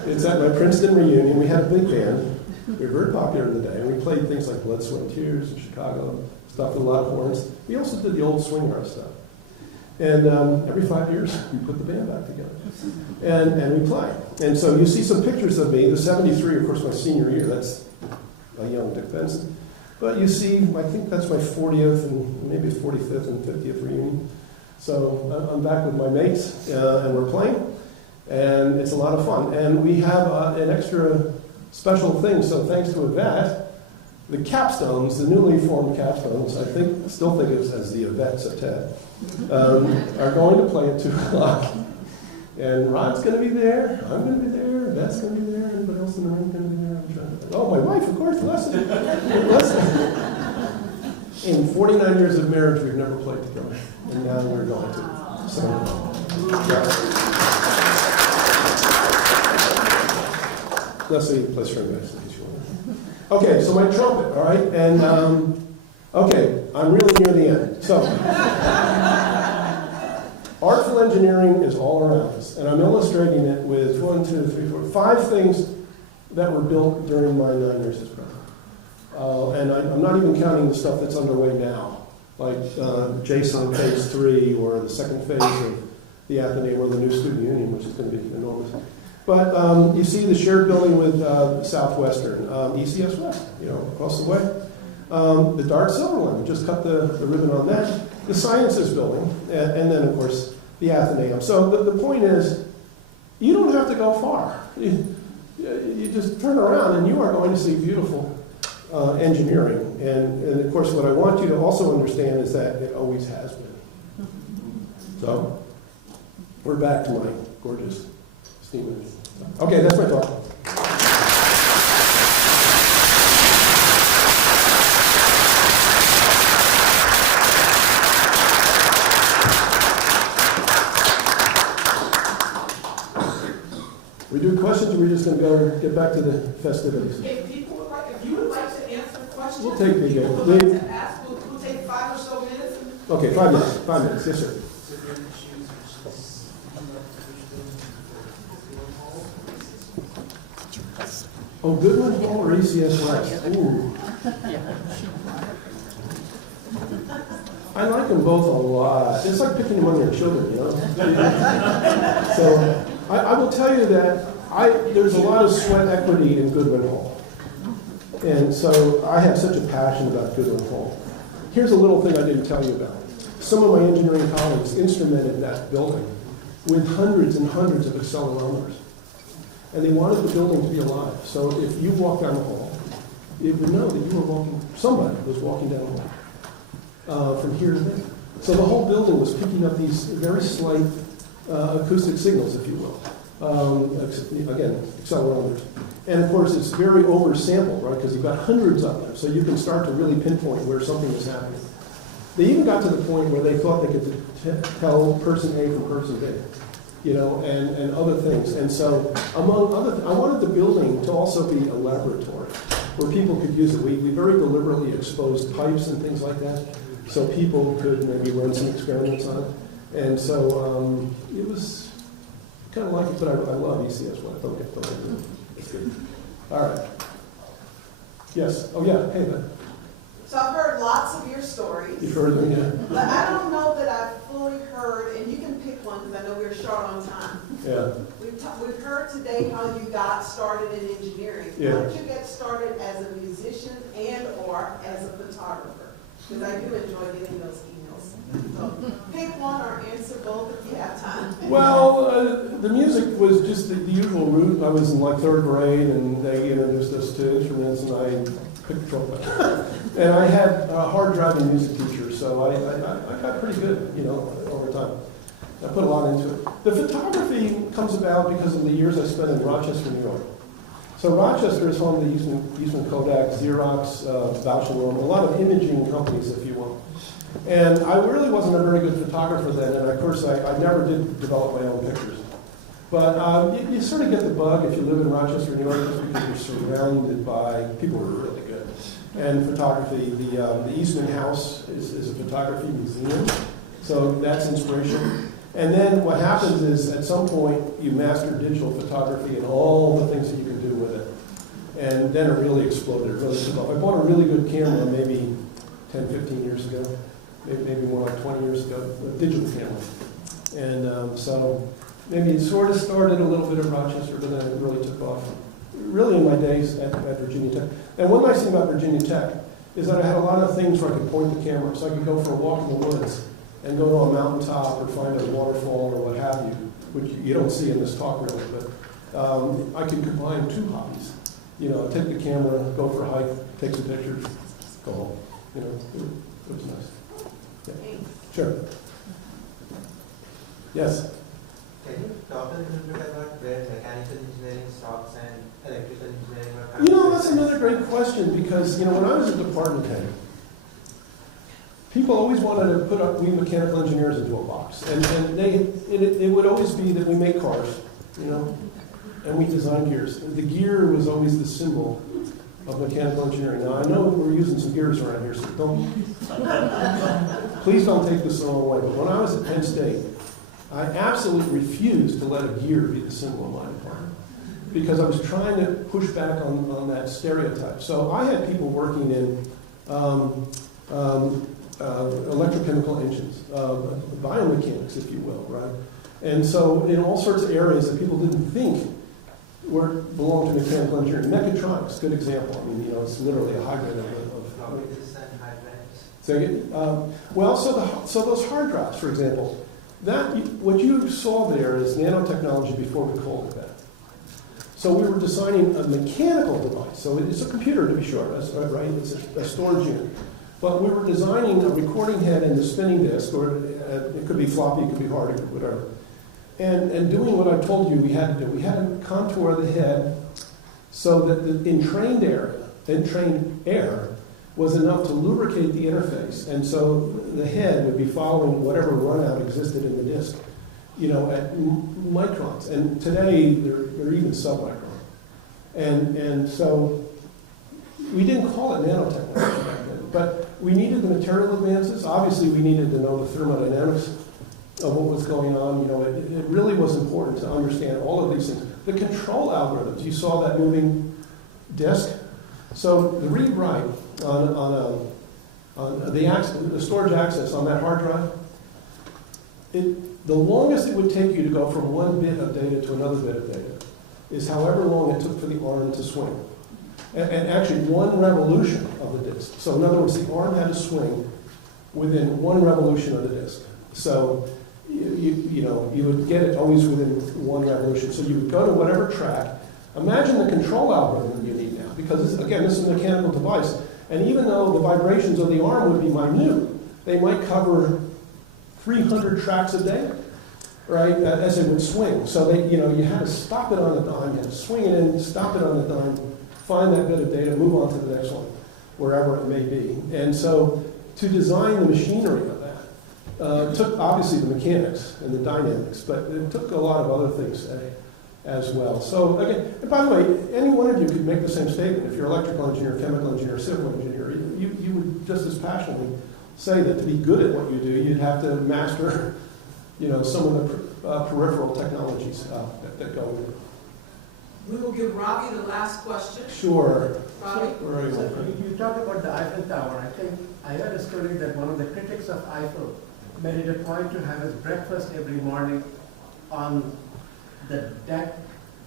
It's at my Princeton reunion. We had a big band. We were very popular in the day. And we played things like Blood, Sweat, and Tears in Chicago, stuff with a lot of horns. We also did the old swing rock stuff. And every 5 years, we put the band back together. And we play. And so you see some pictures of me. The 73, of course, my senior year. That's a young Dick Benson. But you see, I think that's my 40th and maybe 45th and 50th reunion. So I'm back with my mates, and we're playing. And it's a lot of fun. And we have an extra special thing. So thanks to Yvette, the capstones, the newly formed capstones, still think of it as the Yvette Septet, are going to play at 2 o'clock. And Rod's going to be there. I'm going to be there. Yvette's going to be there. Anybody else in the room going to be there? I'm trying to think. Oh, my wife, of course, Leslie. In 49 years of marriage, we've never played together. And now we're going to. So, yeah. Leslie plays for me. Okay, so my trumpet, all right? And, okay, I'm really near the end. So, artful engineering is all around us. And I'm illustrating it with 1, 2, 3, 4, 5 things that were built during my 9 years as president. And I'm not even counting the stuff that's underway now, like Jonsson Phase 3 or the second phase of the Athenaeum or the new student union, which is going to be enormous. But you see the shared building with Southwestern, ECS West, across the way. The Dart Silver Line, we just cut the ribbon on that. The Sciences Building, and then, of course, the Athenaeum. So the point is, you don't have to go far. You just turn around and you are going to see beautiful engineering. And of course, what I want you to also understand is that it always has been. So, we're back to my gorgeous steam engine. Okay, that's my talk. We do questions, or we're just going to go get back to the festivities? If you would like to answer questions, we'll take the people would like to ask, we'll take 5 or so minutes. Okay, 5 minutes. 5 minutes, yes, sir. Oh, Goodwin Hall or ECS West? Ooh. I like them both a lot. It's like picking among your children, So I will tell you that there's a lot of sweat equity in Goodwin Hall. And so I have such a passion about Goodwin Hall. Here's a little thing I didn't tell you about. Some of my engineering colleagues instrumented that building with hundreds and hundreds of accelerometers. And they wanted the building to be alive. So if you walk down the hall, it would know that you were walking, somebody was walking down the hall from here to there. So the whole building was picking up these very slight acoustic signals, if you will. Again, accelerometers. And of course, it's very oversampled, right? Because you've got hundreds of them. So you can start to really pinpoint where something is happening. They even got to the point where they thought they could tell person A from person B, you know, and other things. And so, among other I wanted the building to also be a laboratory where people could use it. We very deliberately exposed pipes and things like that so people could maybe run some experiments on it. And so it was kind of like it, but I love ECS one. Okay, it's good. All right. Yes. Oh, yeah. Hey, Ben. So I've heard lots of your stories. You've heard them, yeah. But I don't know that I've fully heard, and you can pick one because I know we're short on time. Yeah. We've heard today how you got started in engineering. Yeah. How did you get started as a musician and or as a photographer? Because I do enjoy getting those emails. So pick one or answer both if you have time. Well, the music was just the usual route. I was in like third grade, and they introduced us to instruments, and I picked the trumpet. And I had a hard driving music teacher, so I got pretty good, you know, over time. I put a lot into it. The photography comes about because of the years I spent in Rochester, New York. So Rochester is home to Eastman Kodak, Xerox, Bausch & Lomb, a lot of imaging companies, if you will. And I really wasn't a very good photographer then, and of course I never did develop my own pictures. But you sort of get the bug if you live in Rochester, New York, just because you're surrounded by people who are really good. And photography, the Eastman House is a photography museum, so that's inspiration. And then what happens is, at some point, you master digital photography and all the things that you can do with it. And then it really exploded, it really took off. I bought a really good camera maybe 10, 15 years ago, maybe more like 20 years ago, a digital camera. And so maybe it sort of started a little bit in Rochester, but then it really took off. Really in my days at Virginia Tech. And one nice thing about Virginia Tech is that I had a lot of things where I could point the camera. So I could go for a walk in the woods and go to a mountaintop or find a waterfall or what have you, which you don't see in this talk really, but I could combine two hobbies. You know, take the camera, go for a hike, take some pictures, go home. You know, it was nice. Yeah. Sure. Yes? Can you talk a little bit about where mechanical engineering stops and electrical engineering? You know, that's another great question because, you know, when I was a department head, people always wanted to put we mechanical engineers into a box. And it would always be that we make cars, you know, and we design gears. The gear was always the symbol of mechanical engineering. Now, I know we're using some gears around here, so please don't take this the wrong way. But when I was at Penn State, I absolutely refused to let a gear be the symbol of my department because I was trying to push back on that stereotype. So I had people working in electrochemical engines, biomechanics, if you will, right? And so in all sorts of areas that people didn't think belonged to mechanical engineering. Mechatronics, good example. I mean, you know, it's literally a hybrid of Properties and hard drives. Say again? Well, so those hard drives, for example, what you saw there is nanotechnology before we called it that. So we were designing a mechanical device. So it's a computer, to be sure, right? It's a storage unit. But we were designing a recording head and the spinning disk, or it could be floppy, it could be hard, it could be whatever. And doing what I told you we had to do. We had to contour the head so that the entrained air was enough to lubricate the interface. And so the head would be following whatever runout existed in the disk, you know, at microns. And today, they're even submicron. And so we didn't call it nanotechnology back then, but we needed the material advances. Obviously, we needed to know the thermodynamics of what was going on. You know, it really was important to understand all of these things. The control algorithms, you saw that moving disk. So the read-write on the storage access on that hard drive, the longest it would take you to go from one bit of data to another bit of data is however long it took for the arm to swing. And actually one revolution of the disk. So in other words, the arm had to swing within one revolution of the disk. So you would get it always within one revolution. So you would go to whatever track. Imagine the control algorithm you need now, because this is a mechanical device. And even though the vibrations of the arm would be minute, they might cover 300 tracks a day, right? As it would swing. So you had to stop it on the dime, you had to swing it in, stop it on the dime, find that bit of data, move on to the next one, wherever it may be. And so to design the machinery of that. It took obviously the mechanics and the dynamics, but it took a lot of other things as well. So again, and by the way, any one of you could make the same statement. If you're an electrical engineer, chemical engineer, civil engineer, you would just as passionately say that to be good at what you do, you'd have to master, some of the peripheral technologies that go in. We will give Robbie the last question. Sure. Robbie? Where are you? So you talked about the Eiffel Tower. I think I heard a story that one of the critics of Eiffel made it a point to have his breakfast every morning on the deck.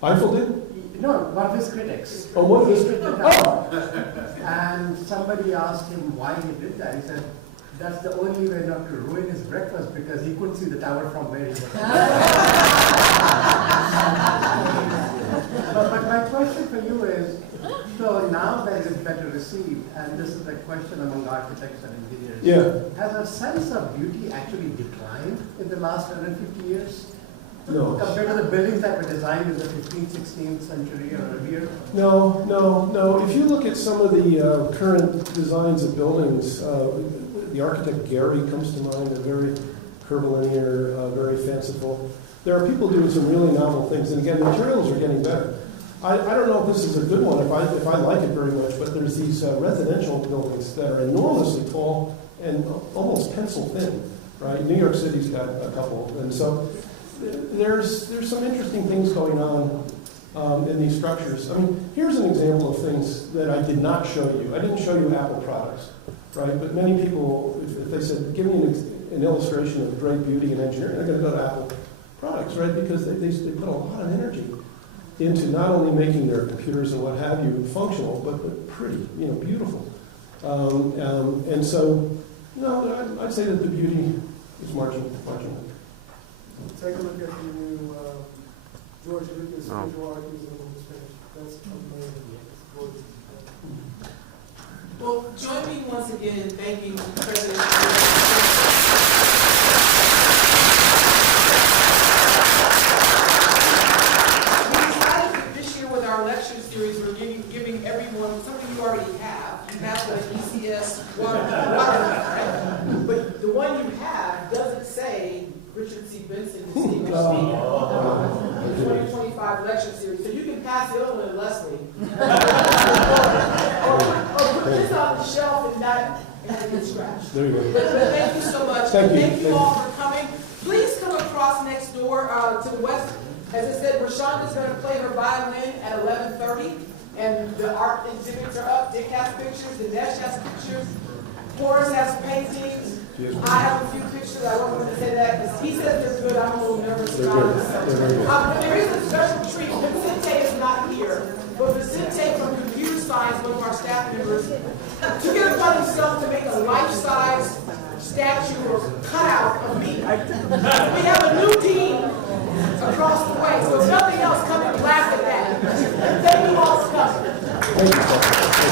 Eiffel did? No, one of his critics. Oh, one of his He critics? the tower. And somebody asked him why he did that. He said, that's the only way not to ruin his breakfast because he couldn't see the tower from where he was. But my question for you is, so now that it's better received, and this is a question among architects and engineers, Yeah. has our sense of beauty actually declined in the last 150 years? No. Compared to the buildings that were designed in the 15th, 16th century or earlier? No. If you look at some of the current designs of buildings, the architect Gary comes to mind. They're very curvilinear, very fanciful. There are people doing some really novel things, and again, the materials are getting better. I don't know if this is a good one, if I like it very much, but there's these residential buildings that are enormously tall and almost pencil thin, right? New York City's got a couple, and so there's some interesting things going on in these structures. I mean, here's an example of things that I did not show you. I didn't show you Apple products, right? But many people, if they said, give me an illustration of great beauty and engineering, they're going to go to Apple products, right? Because they put a lot of energy into not only making their computers and what have you functional, but pretty, beautiful. And so, I'd say that the beauty is marginal. Take a look at the new George Lucas visual art museum in Spanish. That's amazing. It's gorgeous. Well, join me once again in thanking President. With our lecture series, we're giving everyone, something you already have. You have the ECS water, right? But the one you have doesn't say Richard C. Benson and Steve the 2025 lecture series. So you can pass it over to Leslie. or put this on the shelf and not get scratched. There you go. But thank you so much. Thank you. All for coming. Please come across next door to the west. As I said, Rashonda's going to play her violin at 11:30, and the art exhibits are up. Dick has pictures, Dinesh has pictures, Horace has paintings. I have a few pictures. I don't want to say that because he says they're good. I'm a little nervous about it. But there is a special treat. Vicente is not here, but Vicente from Computer Science, one of our staff members, took it upon himself to make a life-size statue or cutout of me. We have a new dean across the way, so if nothing else, come and laugh at that. Thank you all for coming. Thank you.